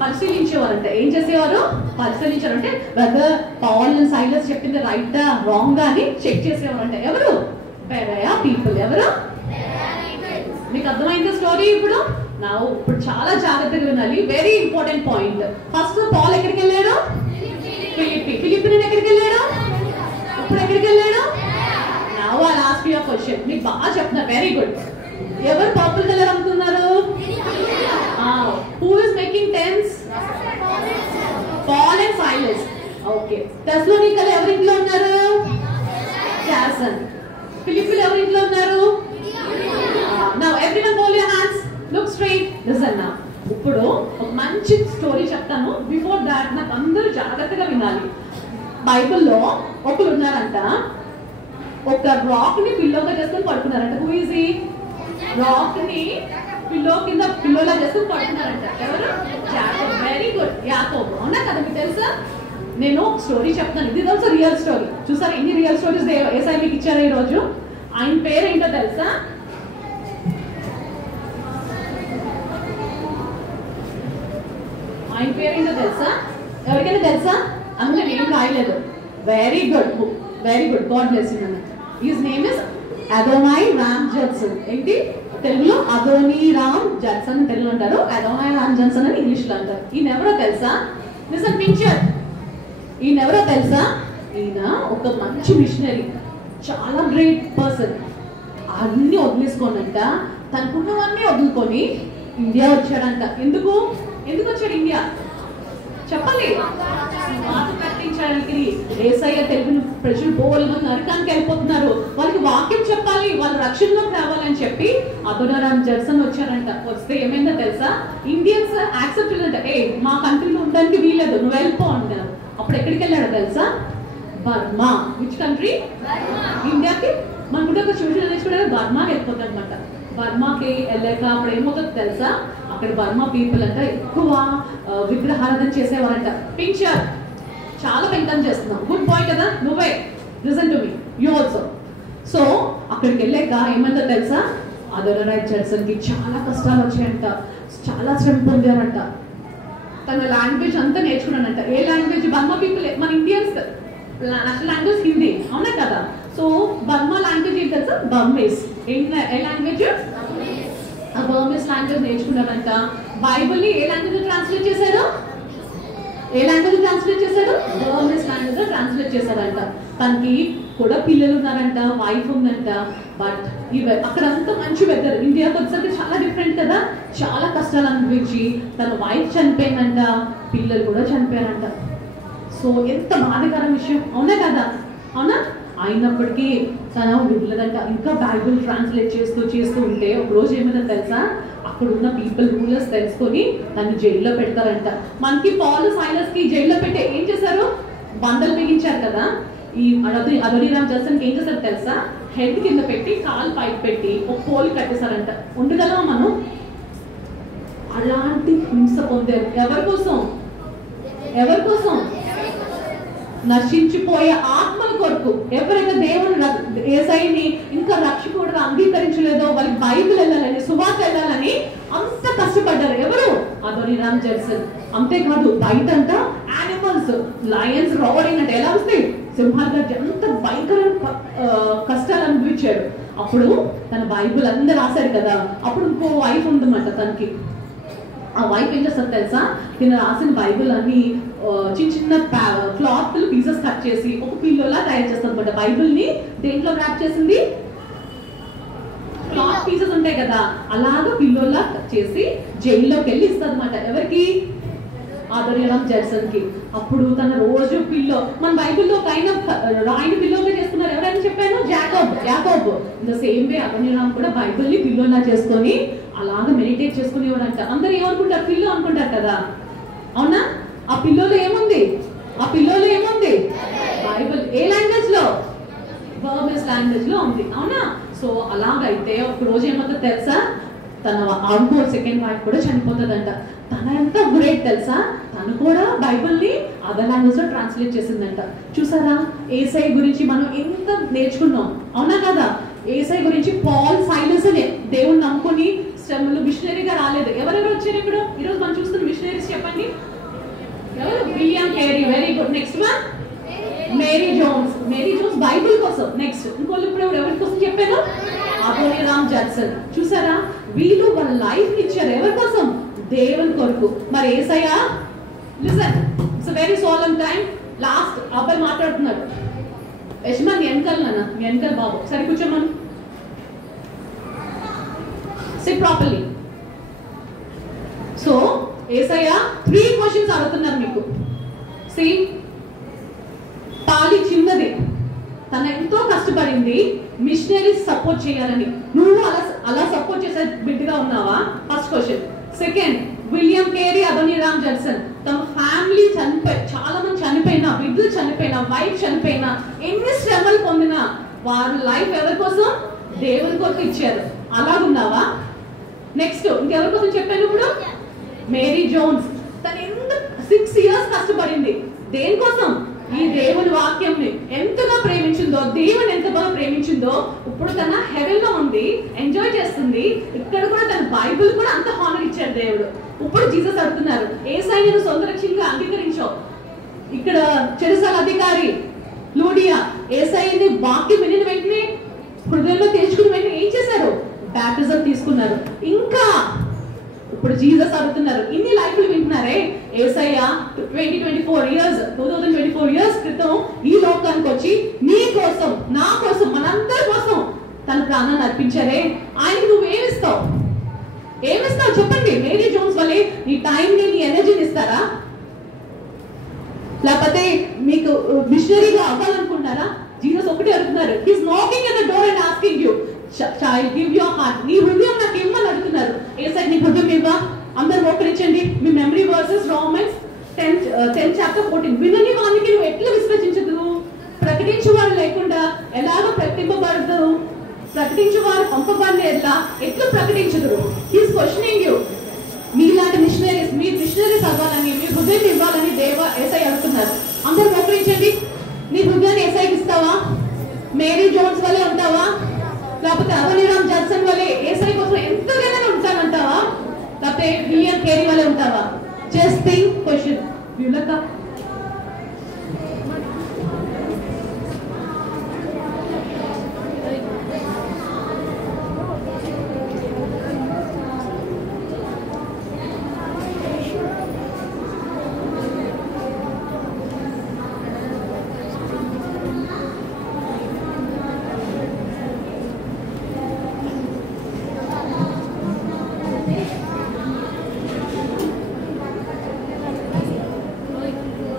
పరిశీలించేవారంట. ఏం చేసేవారు? పరిశీలించారంటే వెదర్ పాల్ అండ్ సైలస్ చెప్పింది రైటా రాంగ్ అని చెక్ చేసేవారంట. ఎవరు? Berea people. ఎవరు? మీకు అర్థమైంది స్టోరీ? ఇప్పుడు చాలా జాగ్రత్తగా వినాలి, very important point. First Paul ఎక్కడికి వెళ్ళాడు? ఫిలిప్పీ నుండి ఎక్కడికి వెళ్ళాడు? ఇప్పుడు ఎక్కడికి వెళ్ళాడు? Now I'll ask you a question. మీకు బాగా చెప్తున్నారు, వెరీ గుడ్. ఎవరు పర్పుల్ కలర్ అమ్ముతున్నారు? Who is making tents? Paul and Silas. Okay. Thessalonica ఎవరి ఇంట్లో ఉన్నారు? జాసన్. ఫిలిప్పీలో ఎవరి ఇంట్లో ఉన్నారు? Now everyone hold your hands. Look straight. Listen now. ఇప్పుడు ఒక మంచి స్టోరీ చెప్తాను. బిఫోర్ దాట్ నాకు అందరూ జాగ్రత్తగా వినాలి. బైబిల్లో ఒకరు ఉన్నారంట, ఒక రాక్ ని పిల్లోగా చేసుకుని పడుకున్నారంట. Who is he? రాక్ ని పిల్లోలా చేసుకుని పడుకున్నారంట. ఎవరు? యాకోబు. వెరీ గుడ్, యాకోబు. అవునా కదా? మీకు తెలుసా? నేను స్టోరీ చెప్తాను, ఇది ఆల్సో రియల్ స్టోరీ. చూసారా ఎన్ని రియల్ స్టోరీస్ యేసయ్య మీకు ఇచ్చారు ఈ రోజు? ఆయన పేరు ఏంటో తెలుసా? ఆయన పేరేంటో తెలుసా? ఎవరికైనా తెలుసా? అందులో ఏం రాయలేదు. Very good, God bless you. His name is Adoniram Judson. ఏంటి తెలుగులో? అదోని రామ్ జడ్సన్ తెలుగులో అంటారు, అదోనై రామ్ జడ్సన్ అని ఇంగ్లీష్ లో అంటారు. ఈయన ఎవరో తెలుసా? Listen picture. ఈయన ఎవరో తెలుసా? ఈయన ఒక మంచి మిషనరీ, చాలా గ్రేట్ పర్సన్. అన్ని వదిలేసుకోనంట, తనకున్నవన్నీ వదులుకొని ఇండియా వచ్చాడంట. ఎందుకు వచ్చాడు ఇండియా? చెప్పాలి. వార్త ప్రకటించడానికి. యేసయ్య తెలుగు ప్రజలు బోల్మంది నరకానికి వెళ్ళిపోతున్నారు, వాళ్ళకి వాక్యం చెప్పాలి, వాళ్ళ రక్షణలోకి రావాలని చెప్పి అదోనారామ్ జడ్సన్ వచ్చారంట. వస్తే ఏమైందో తెలుసా? ఇండియన్స్ యాక్సెప్ట్ చేయాలంట. మా కంట్రీలో ఉండడానికి వీలేదు, నువ్వు వెళ్ళిపో అంటారు. అప్పుడు ఎక్కడికి వెళ్ళాడో తెలుసా? బర్మా. Which country? ఇండియాకి మనకుంటే ఒక సోషల్ నేర్చుకోవడానికి బర్మాకి వెళ్ళిపోతుంది అనమాట. బర్మాకి వెళ్ళాక అప్పుడు ఏమవుతుందో తెలుసా? అక్కడ బర్మా పీపుల్ అంట ఎక్కువ విగ్రహారాధన చేసేవారంట. పిక్చర్ చాలా పెంటం చేస్తున్నావు, గుడ్ బాయ్ కదా నువ్వే, listen to me, you also. So అక్కడికి వెళ్ళాక ఏమందో తెలుసా, అదోనిరామ్ జడ్సన్కి చాలా కష్టాలు వచ్చాయంట, చాలా శ్రమ పొందారంట. తన లాంగ్వేజ్ అంతా నేర్చుకున్నానంట. ఏ లాంగ్వేజ్? బర్మా పీపుల్, మన ఇండియన్స్ నేషనల్ లాంగ్వేజ్ హిందీ, అవునా కదా? సో బర్మా లాంగ్వేజ్ ఏంటి తెలుసా? బర్మీస్. ఏ లాంగ్వేజ్? ఆ బర్మీస్ లాంగ్వేజ్ నేర్చుకున్నారంట. బైబిల్ని ఏ లాంగ్వేజ్ ట్రాన్స్లేట్ చేశారు? ఏ లాంగ్వేజ్ ట్రాన్స్లేట్ చేశారు? బర్మీస్ లాంగ్వేజ్ ట్రాన్స్లేట్ చేశారంట. తనకి కూడా పిల్లలు ఉన్నారంట, వైఫ్ ఉందంట. బట్ అక్కడ అంతా మంచి వెదర్, ఇండియాకి వచ్చేసరికి చాలా డిఫరెంట్ కదా, చాలా కష్టాలు అనిపించి తన వైఫ్ చనిపోయిందంట, పిల్లలు కూడా చనిపోయారంట. సో ఎంత బాధాకరం విషయం, అవునా కదా? అవునా? అయినప్పటికీ తన విడలేదంట. ఇంకా బైబిల్ ట్రాన్స్లేట్ చేస్తూ ఉంటే ఒక రోజు ఏమైందని తెలుసా, అక్కడ ఉన్న పీపుల్ రూలర్స్ తెలుసుకొని తను జైల్లో పెడతారంట. మనకి పాల్ సైలస్కి జైల్లో పెట్టి ఏం చేశారు? బండలు బిగించారు కదా. ఈ అదోనిరామ్ జడ్సన్కి ఏం చేశారు తెలుసా? హెడ్ కింద పెట్టి కాలు పైకి పెట్టి ఒక పోల్ కట్టేశారంట. ఉండగలమా మనం? అలాంటి హింస పొందారు. ఎవరి కోసం? ఎవరి కోసం? నశించిపోయే ఆత్మల కొరకు. ఎవరైతే దేవుని యేసయ్యని ఇంకా రక్షకుడుగా అంగీకరించలేదో వాళ్ళకి బైబిల్ వెళ్ళాలని, సువార్త వెళ్ళాలని అంత కష్టపడ్డారు. ఎవరు? Adoniram Judson. అంతేకాదు బయటంట యానిమల్స్, లయన్స్ రోడింగ్ అంటే ఎలా వస్తాయి, సింహాలు, అంత భయంకర కష్టాలు అనుభవించాడు. అప్పుడు తన బైబిల్ అందరూ రాశారు కదా. అప్పుడు ఇంకో వైఫ్ ఉందన్నమాట తనకి. ఆ వైఫ్ ఏం చేస్తారు తెలుసా, తిన రాసిన బైబిల్ అన్ని చిన్న చిన్న క్లాత్ పీసెస్ కట్ చేసి ఒక పిల్లోలా తయారు చేస్తుంది అనమాట. బైబిల్ ని దేంట్లో ర్యాప్ చేసింది? క్లాత్ పీసెస్ ఉంటాయి కదా, అలాగా పిల్లోలా చేసి జైల్లోకి వెళ్ళి ఇస్తుంది అనమాట. ఎవరికి? అదోనిరామ్ జడ్సన్ కి. అప్పుడు తన రోజు పిల్లో, మన బైబిల్లో ఒక ఆయన రాయిని పిల్లోగా చేస్తున్నారు. ఎవరైనా చెప్పాను? యాకోబ్. In the same way Adoniram కూడా బైబిల్ ని పిల్లోలా చేసుకొని అలాగా మెడిటేట్ చేసుకునేవాడంట. అందరూ ఏమనుకుంటారు? పిల్లో అనుకుంటారు కదా, అవునా? ఆ పిల్లోలో ఏముంది? బైబిల్. ఏ లాంగ్వేజ్ లో? బర్మీస్ లాంగ్వేజ్ లో ఉంది, అవునా? సో అలాగైతే ఒక రోజు ఏమవుతుందో తెలుసా, తన ఆల్మో సెకండ్ వైఫ్ కూడా చనిపోతుందంట. తన ఎంత గ్రేట్ తెలుసా, తను కూడా బైబిల్ ని అదర్ లాంగ్వేజ్ లో ట్రాన్స్లేట్ చేసిందంట. చూసారా యేసయ్య గురించి మనం ఎంత నేర్చుకున్నాం, అవునా కదా? యేసయ్య గురించి పాల్ సైలస్ అనే దేవుని నమ్ముకొని శ్రమలు, మిషనరీగా రాలేదు. ఎవరెవరు వచ్చారు ఇప్పుడు ఈరోజు మనం చూస్తున్న మిషనరీస్? చెప్పండి. ఎవరు? William Carey, very good. Next one Mary Jones. Bible కోసం. నెక్స్ట్ ఇంకోళ్ళు ఇప్పుడు ఎవరి కోసం చెప్పాను? Adoniram Judson. చూసారా, వీళ్ళు వాళ్ళ లైఫ్ ఇచ్చారు ఎవరి కోసం? దేవుని కొరకు. మరి యేసయ్య, listen, it's very solemn time. Last అబ్బాయి మాట్లాడుతున్నాడు. యజమాన్ వెనకాల బాబు సరి కూర్చోమను. Sit properly. సో యేసయ్య 3 క్వశ్చన్స్ అడుగుతున్నారు మీకు. సి, పాలి చిన్నది, తన ఎంతో కష్టపడింది మిషనరీస్ సపోర్ట్ చేయాలని. నువ్వు అలా సపోర్ట్ చేసే బిడ్డగా ఉన్నావా? First question. Second, William Carey, Adoniram Judson తమ ఫ్యామిలీ చాలా మంది చనిపోయినా, బిడ్డలు చనిపోయినా, వైఫ్ చనిపోయినా, ఎన్ని శ్రమలు పొందినా వారి లైఫ్ ఎవరి కోసం? దేవుని కొరకు ఇచ్చారు. అలాగున్నావా? నెక్స్ట్ ఇంకెవరి కోసం చెప్పాను ఇప్పుడు? Mary Jones. తను ఎంత 6 years కష్టపడింది. దేనికోసం? ఈ దేవుని వాక్యంని ఎంతగా ప్రేమించిందో, దేవుని ఎంత బాగా ప్రేమించిందో, ఇప్పుడు తన హెవెన్ లో ఉంది, ఎంజాయ్ చేస్తుంది. ఇక్కడ కూడా తన బైబిల్ కూడా అంత హానర్ ఇచ్చాడు దేవుడు. ఇప్పుడు జీసస్ అడుగుతున్నారు, యేసయ్య నేను సొంత రక్షకునిగా అంగీకరించావు. ఇక్కడ చెరసాల అధికారి లూడియా యేసయ్యని వాక్యం వినిన వెంటనే హృదయంలో తెచ్చుకుని వెంటనే ఏం చేశారు? బ్యాప్టిజం తీసుకున్నారు. ఇంకా ఇప్పుడు జీసస్ అడుగుతున్నారు, ఇన్ని లైఫ్లు వింటున్నారే, యేసయ్య 2024 years క్రితం ఈ లోకానికి వచ్చి నీ కోసం, నా కోసం, మనందరి కోసం తన ప్రాణాన్ని అర్పించారే, ఆయనకి నువ్వు ఏమిస్తావు చెప్పండి. మేరీ జోన్స్ వల్లే నీ టైంని, నీ ఎనర్జీని ఇస్తారా? లేకపోతే మీకు మిషనరీగా అవ్వాలనుకుంటారా? జీసస్ ఒకటి అడుగుతున్నారు, he's knocking at the door and asking you, child, give your heart. నీ హృదయం నాకు ఇవ్వమని అడుగుతున్నారు. యేసయ్య నీ హృదయం ఇవ్వా? అందరూ మోకరించండి. మీ మెమరీ వర్సెస్ రోమన్స్ 10 chapter 14. వినని వానికి నువ్వు ఎట్లా విశ్వసించదు? ప్రకటించేవారు లేకుండా ఎలాగ ప్రకటింపబడతారు? ప్రకటించేవారు పంపబడిన ఎట్లా ప్రకటించదు? He's questioning you. మీలాంటి మిషనరీస్, మీరు మిషనరీస్ అవ్వాలని, మీ హృదయం ఇవ్వాలని యేసయ్య అడుగుతున్నారు. అందరూ మోకరించండి. నీ హృదయాన్ని ఏసైకి ఇస్తావా? మేరీ జోన్స్ వల్లే ఉంటావా? లేకపోతే అదోనీరామ్ జడ్సన్ వల్లే ఏసై కోసం ఎంతగానో ఉంటానంటావా? లేకపోతే విలియం కేరీ వల్లే ఉంటావా? Just think question. విలక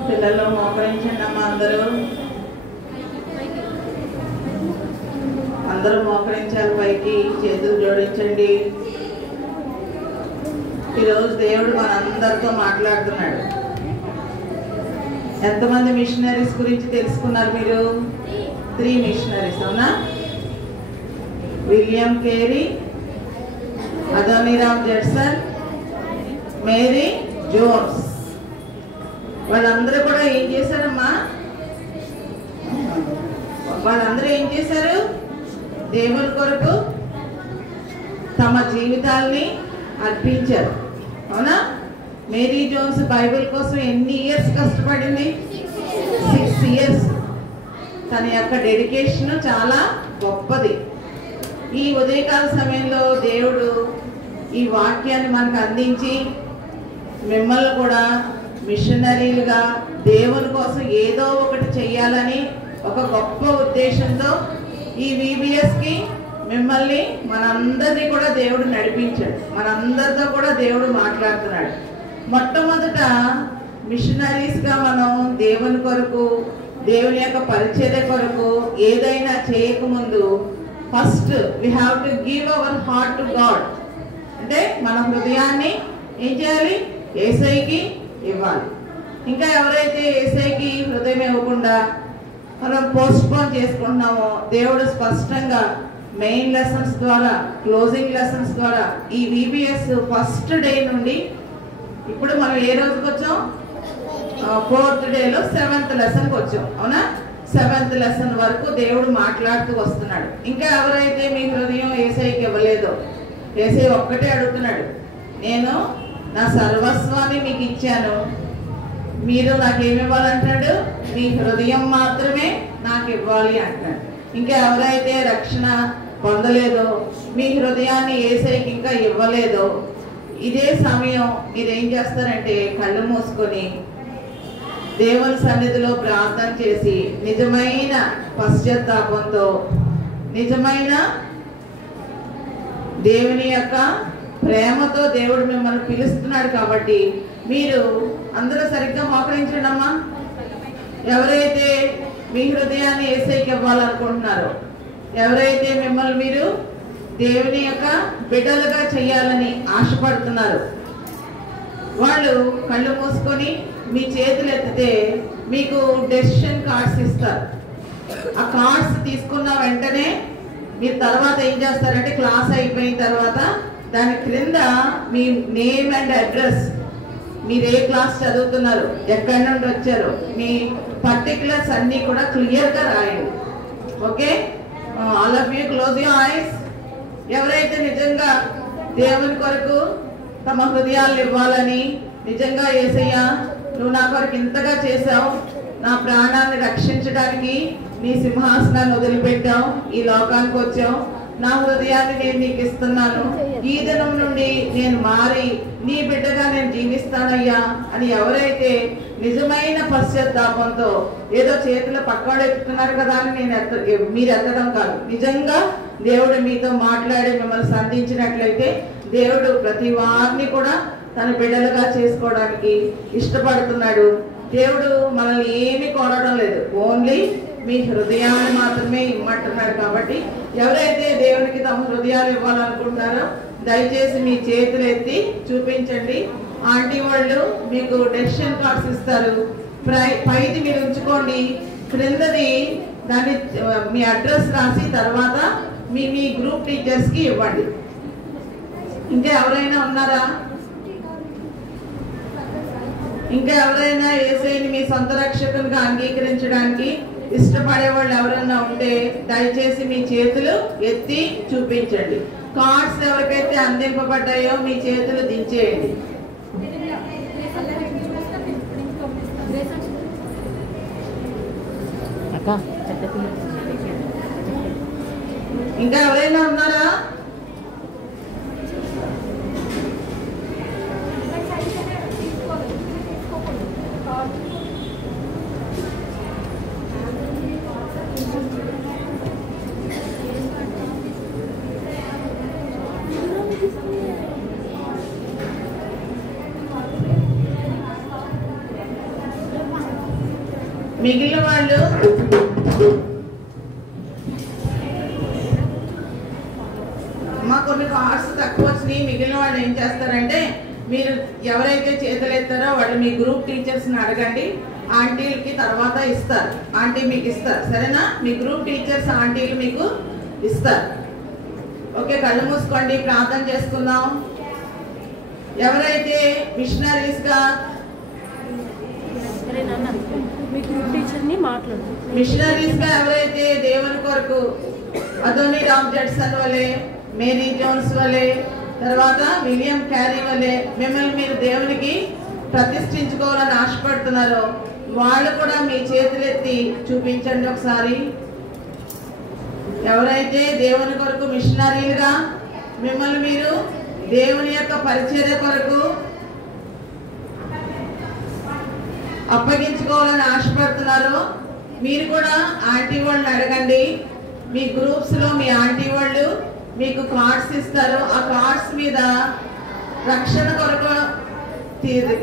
పిల్లలు మోకరించండి అమ్మా. అందరూ మోకరించాలి. పైకి చేతులు జోడించండి. ఈరోజు దేవుడు మనందరితో మాట్లాడుతున్నాడు. ఎంతమంది మిషనరీస్ గురించి తెలుసుకున్నారు మీరు? 3 మిషనరీస్ అవునా? William Carey, Adoniram Judson, Mary Jones. వాళ్ళందరూ కూడా ఏం చేశారమ్మా? వాళ్ళందరూ ఏం చేశారు? దేవుని కొరకు తమ జీవితాల్ని అర్పించారు. అవునా? మేరీ జోన్స్ బైబిల్ కోసం ఎన్ని ఇయర్స్ కష్టపడింది? 6 ఇయర్స్. తన యొక్క డెడికేషన్ చాలా గొప్పది. ఈ ఉదయకాల సమయంలో దేవుడు ఈ వాక్యాన్ని మనకు అందించి మిమ్మల్ని కూడా మిషనరీలుగా దేవుని కోసం ఏదో ఒకటి చెయ్యాలని ఒక గొప్ప ఉద్దేశంతో ఈ VBSకి మిమ్మల్ని మనందరినీ కూడా దేవుడు నడిపించాడు. మనందరితో కూడా దేవుడు మాట్లాడుతున్నాడు. మొట్టమొదట మిషనరీస్గా మనం దేవుని కొరకు, దేవుని యొక్క పరిచర్య కొరకు ఏదైనా చేయకముందు first we have to give our heart to God. అంటే మన హృదయాన్ని ఏం చేయాలి? యేసయ్యకి ఇవ్వాలి. ఇంకా ఎవరైతే యేసయ్యకి హృదయం ఇవ్వకుండా మనం పోస్ట్పోన్ చేసుకుంటున్నామో దేవుడు స్పష్టంగా మెయిన్ లెసన్స్ ద్వారా, క్లోజింగ్ లెసన్స్ ద్వారా ఈ VBS ఫస్ట్ డే నుండి ఇప్పుడు మనం ఏ రోజుకి వచ్చాం? 4th డేలో 7th లెసన్కి వచ్చాం. అవునా? 7th లెసన్ వరకు దేవుడు మాట్లాడుతూ వస్తున్నాడు. ఇంకా ఎవరైతే మీ హృదయం యేసయ్యకి ఇవ్వలేదో, యేసయ్య ఒక్కటే అడుగుతున్నాడు, నేను నా సర్వస్వాన్ని మీకు ఇచ్చాను, మీరు నాకేమి ఇవ్వాలంటాడు? మీ హృదయం మాత్రమే నాకు ఇవ్వాలి అంటాడు. ఇంకా ఎవరైతే రక్షణ పొందలేదో, మీ హృదయాన్ని యేసయ్యకి ఇంకా ఇవ్వలేదో, ఇదే సమయం మీరేం చేస్తారంటే కళ్ళు మూసుకొని దేవుని సన్నిధిలో ప్రార్థన చేసి నిజమైన పశ్చాత్తాపంతో, నిజమైన దేవుని యొక్క ప్రేమతో దేవుడు మిమ్మల్ని పిలుస్తున్నాడు. కాబట్టి మీరు అందరూ సరిగ్గా మోకరించండి అమ్మా. ఎవరైతే మీ హృదయాన్ని యేసయ్యకి ఇవ్వాలనుకుంటున్నారో, ఎవరైతే మిమ్మల్ని మీరు దేవుని యొక్క బిడ్డలుగా చేయాలని ఆశపడుతున్నారు, వాళ్ళు కళ్ళు మూసుకొని మీ చేతులు ఎత్తితే మీకు డెసిషన్ కార్డ్స్ ఇస్తారు. ఆ కార్డ్స్ తీసుకున్న వెంటనే మీరు తర్వాత ఏం చేస్తారంటే క్లాస్ అయిపోయిన తర్వాత దాని క్రింద మీ నేమ్ అండ్ అడ్రస్, మీరు ఏ క్లాస్ చదువుతున్నారు, ఎక్కడి నుండి వచ్చారు, మీ పర్టికులర్స్ అన్నీ కూడా క్లియర్గా రాయండి. Okay? All of you close your eyes. ఎవరైతే నిజంగా దేవుని కొరకు తమ హృదయాలు ఇవ్వాలని, నిజంగా యేసయ్య నువ్వు నా కొరకు ఇంతగా చేశావు, నా ప్రాణాన్ని రక్షించడానికి నీ సింహాసనాన్ని వదిలిపెట్టావు, ఈ లోకానికి వచ్చావు, నా హృదయాన్ని నేను నీకు ఇస్తున్నాను, ఈ దినం నుండి నేను మారి నీ బిడ్డగా నేను జీవిస్తానయ్యా అని ఎవరైతే నిజమైన పశ్చాత్తాపంతో, ఏదో చేతులు పక్కవాడు ఎత్తుతున్నారు కదా అని మీరు ఎత్తడం కాదు, నిజంగా దేవుడు మీతో మాట్లాడి మిమ్మల్ని సంధించినట్లయితే దేవుడు ప్రతి వారిని కూడా తన బిడ్డలుగా చేసుకోవడానికి ఇష్టపడుతున్నాడు. దేవుడు మనల్ని ఏమీ కోరడం లేదు, ఓన్లీ మీ హృదయాన్ని మాత్రమే ఇమ్మంటున్నాడు. కాబట్టి ఎవరైతే దేవునికి తమ హృదయాలు ఇవ్వాలనుకుంటున్నారో దయచేసి మీ చేతులు ఎత్తి చూపించండి. ఆంటీ వాళ్ళు మీకు డెసిషన్ కార్డ్స్ ఇస్తారు. పైది మీరు ఉంచుకోండి, క్రిందది దాన్ని మీ అడ్రస్ రాసి తర్వాత మీ మీ గ్రూప్ టీచర్స్కి ఇవ్వండి. ఇంకా ఎవరైనా ఉన్నారా? ఇంకా ఎవరైనా యేసయ్యని మీ సొంత రక్షకునిగా అంగీకరించడానికి ఇష్టపడే వాళ్ళు ఎవరైనా ఉంటే దయచేసి మీ చేతులు ఎత్తి చూపించండి. కార్డ్స్ ఎవరికైతే అందింపబడ్డాయో మీ చేతులు దించేయండి. ఇంకా ఎవరైనా ఉన్నారా? మిగిలిన వాళ్ళు కొన్ని కార్డ్స్ తక్కువ వచ్చినాయి. మిగిలిన వాళ్ళు ఏం చేస్తారంటే మీరు ఎవరైతే చేతులు ఎత్తారో వాళ్ళు మీ గ్రూప్ టీచర్స్ని అడగండి. ఆంటీలకి తర్వాత ఇస్తారు. ఆంటీ మీకు ఇస్తారు. సరేనా? మీ గ్రూప్ టీచర్స్ ఆంటీలు మీకు ఇస్తారు. ఓకే, కళ్ళు మూసుకోండి, ప్రార్థన చేసుకుందాం. ఎవరైతే మిషనరీస్గా ఎవరైతే దేవుని కొరకు అదోని రామ్ జడ్సన్ వలె, మేరీ జోన్స్ వలె, తర్వాత విలియం క్యారీ వలె మిమ్మల్ని మీరు దేవునికి ప్రతిష్ఠించుకోవాలని ఆశపడుతున్నారో వాళ్ళు కూడా మీ చేతులెత్తి చూపించండి ఒకసారి. ఎవరైతే దేవుని కొరకు మిషనరీలుగా మిమ్మల్ని మీరు దేవుని యొక్క పరిచర్య కొరకు అప్పగించుకోవాలని ఆశపడుతున్నారో మీరు కూడా ఆంటీ వాళ్ళని అడగండి. మీ గ్రూప్స్లో మీ ఆంటీ వాళ్ళు మీకు కార్డ్స్ ఇస్తారు. ఆ కార్డ్స్ మీద రక్షణ కొరకు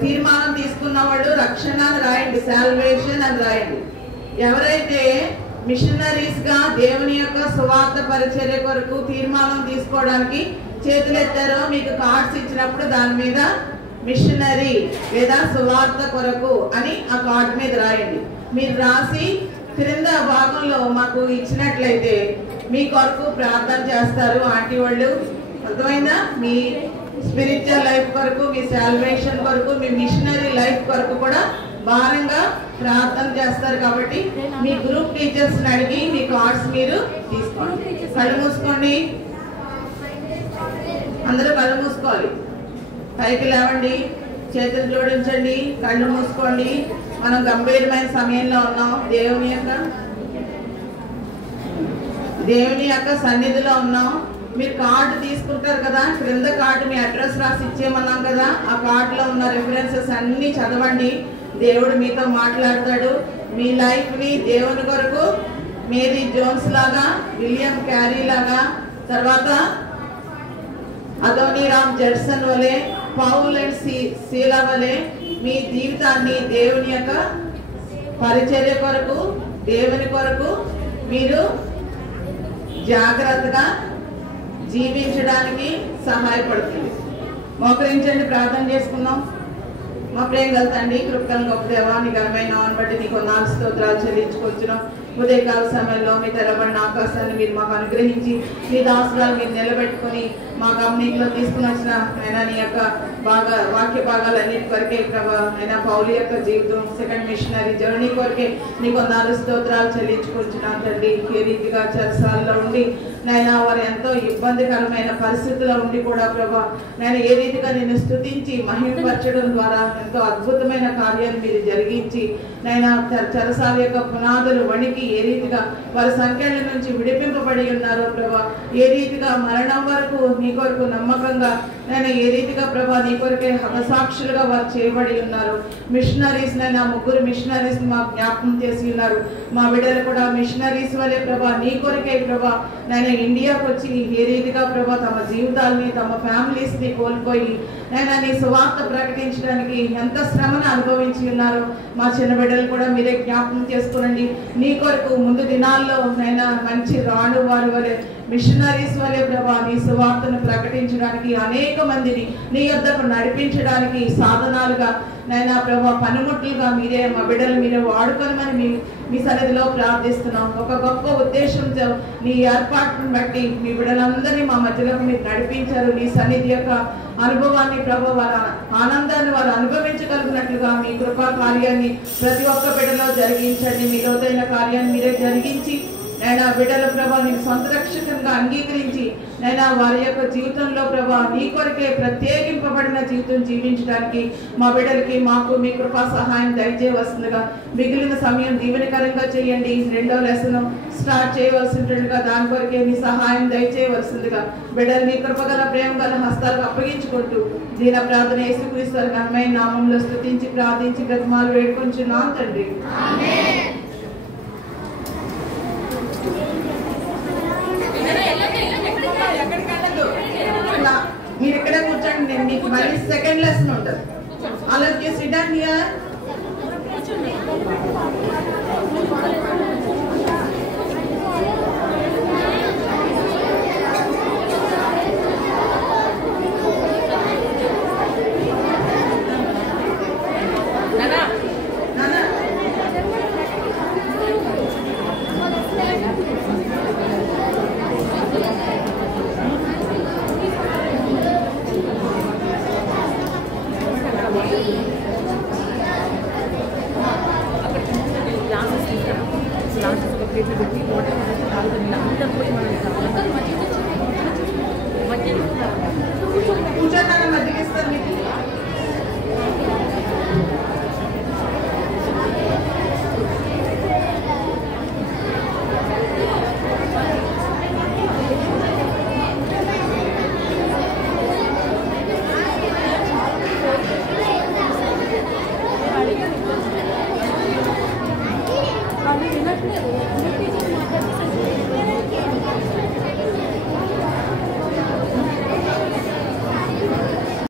తీర్మానం తీసుకున్న వాళ్ళు రక్షణ అని రాయండి, సాల్వేషన్ అని రాయండి. ఎవరైతే మిషనరీస్గా దేవుని యొక్క సువార్త పరిచర్య కొరకు తీర్మానం తీసుకోవడానికి చేతులెత్తారో మీకు కార్డ్స్ ఇచ్చినప్పుడు దాని మీద మిషనరీ లేదా సువార్త కొరకు అని ఆ కార్డు మీద రాయండి. మీరు రాసి క్రింద భాగంలో మాకు ఇచ్చినట్లయితే మీ కొరకు ప్రార్థన చేస్తారు ఆంటీ వాళ్ళు. అర్థమైందా? మీ స్పిరిచువల్ లైఫ్ కొరకు, మీ సాల్వేషన్ కొరకు, మీ మిషనరీ లైఫ్ కొరకు కూడా భారంగా ప్రార్థన చేస్తారు. కాబట్టి మీ గ్రూప్ టీచర్స్ని అడిగి మీ కార్డ్స్ మీరు తీసుకోండి. కళ్ళు మూసుకోండి, అందరూ కళ్ళు మూసుకోవాలి. పైకి లేవండి, చేతులు జోడించండి, కళ్ళు మూసుకోండి. మనం గంభీరమైన సమయంలో ఉన్నాం. దేవుని యొక్క సన్నిధిలో ఉన్నాం. మీరు కార్డు తీసుకుంటారు కదా, క్రింద కార్డు మీ అడ్రస్ రాసి ఇచ్చేయమన్నాం కదా, ఆ కార్డులో ఉన్న రెఫరెన్సెస్ అన్నీ చదవండి. దేవుడు మీతో మాట్లాడతాడు. మీ లైఫ్ని దేవుని కొరకు మేరీ జోన్స్ లాగా, విలియం క్యారీ లాగా, తర్వాత అదోని రామ్ జడ్సన్ వలె, పౌల్ అండ్ శీలా వలె మీ జీవితాన్ని దేవుని యొక్క పరిచర్య కొరకు, దేవుని కొరకు మీరు జాగ్రత్తగా జీవించడానికి సహాయపడుతుంది. మోకరించండి, ప్రార్థన చేసుకుందాం. మా ప్రేమ గల తండ్రి, కృపకలను గొప్ప దేవా, నీ ఘనమైన నామమును బట్టి నీకు వందనాలు స్తోత్రాలు చెల్లించుకొచ్చున్నాం. ఉదయకాల సమయంలో మీ తెరబడిన ఆకాశాన్ని మీరు మాకు అనుగ్రహించి మీ దాసురాలు మీరు నిలబెట్టుకుని మా గమనికలో తీసుకుని వచ్చిన ఆయన నీ యొక్క వాక్య భాగాలన్నిటి కొరకే ప్రభా, అయినా పౌలు యొక్క జీవితం, సెకండ్ మిషనరీ జర్నీ కొరకే నీకు వందనాలు స్తోత్రాలు చెల్లించుకుంటున్నాం తండ్రి. ఏ రీతిగా చెరసాలలో ఉండి నైనా వారు ఎంతో ఇబ్బందికరమైన పరిస్థితుల్లో ఉండి కూడా ప్రభా, నేను ఏ రీతిగా నేను స్తుతించి మహిమపరచడం ద్వారా ఎంతో అద్భుతమైన కార్యాలు మీరు జరిగించి నైనా చెరసాల యొక్క పునాదులు వణికి ఏ రీతిగా వారి సంఖ్యల నుంచి విడిపింపబడి ఉన్నారో ప్రభా, ఏ రీతిగా మరణం వరకు నీ కొరకు నమ్మకంగా నేను ఏ రీతిగా ప్రభా నీ కొరకే హతసాక్షులుగా వారు చేయబడి ఉన్నారు. మిషనరీస్ నైనా ముగ్గురు మిషనరీస్ మా జ్ఞాపకం చేసి ఉన్నారు. మా బిడ్డలు కూడా మిషనరీస్ వలె ప్రభా నీ కొరకే ప్రభా నేను ఇండియాకు వచ్చి ఏ రీతిగా ప్రభా తమ జీవితాలని, తమ ఫ్యామిలీస్ని కోల్పోయి నేను నీ సువార్త ప్రకటించడానికి ఎంత శ్రమను అనుభవించి ఉన్నారో మా చిన్న బిడ్డలు కూడా మీరే జ్ఞాపకం చేసుకోనండి. నీ కొరకు ముందు దినాల్లో నైనా మంచి రాణు వారి వలె, మిషనరీస్ వలె ప్రభా నీ సువార్తను ప్రకటించడానికి అనేక అనేక మందిని నీ యొద్దకు నడిపించడానికి సాధనాలుగా నైనా ప్రభా పనిముట్లుగా మీరే మా బిడ్డలు మీరే వాడుకోనమని మీ సన్నిధిలో ప్రార్థిస్తున్నాం. ఒక గొప్ప ఉద్దేశంతో నీ ఏర్పాటును బట్టి మీ బిడ్డలందరినీ మా మధ్యలోకి మీరు నడిపించారు. నీ సన్నిధి యొక్క అనుభవాన్ని ప్రభు వారి ఆనందాన్ని వారు అనుభవించగలిగినట్లుగా మీ కృపా కార్యాన్ని ప్రతి ఒక్క బిడ్డలో జరిగించండి. మీ లోతైన కార్యాన్ని మీరే జరిగించి నైనా బిడ్డల ప్రభా నీకు సొంత రక్షకంగా అంగీకరించి నైనా వారి యొక్క జీవితంలో ప్రభా నీ కొరకే ప్రత్యేకింపబడిన జీవితం జీవించడానికి మా బిడ్డలకి మాకు మీ కృపా సహాయం దయచేయవలసిందిగా మిగిలిన సమయం దీవెనకరంగా చేయండి. 2వ లెసన్ స్టార్ట్ చేయవలసిందిగా దాని కొరకే నీ సహాయం దయచేయవలసిందిగా బిడ్డలు నీ కృపగల ప్రేమ గల హస్తాలకు అప్పగించుకుంటూ దీన ప్రార్థన యేసుక్రీస్తు వారి ఘనమైన నామంలో స్తుతించి ప్రార్థించి బ్రతిమాలు వేడుకొంచున్నాం తండ్రి. మీరు ఎక్కడ కూర్చోండి, నేను మీకు మళ్ళీ సెకండ్ లెసన్ ఉంటుంది. అలా సిట్ డౌన్ హియర్.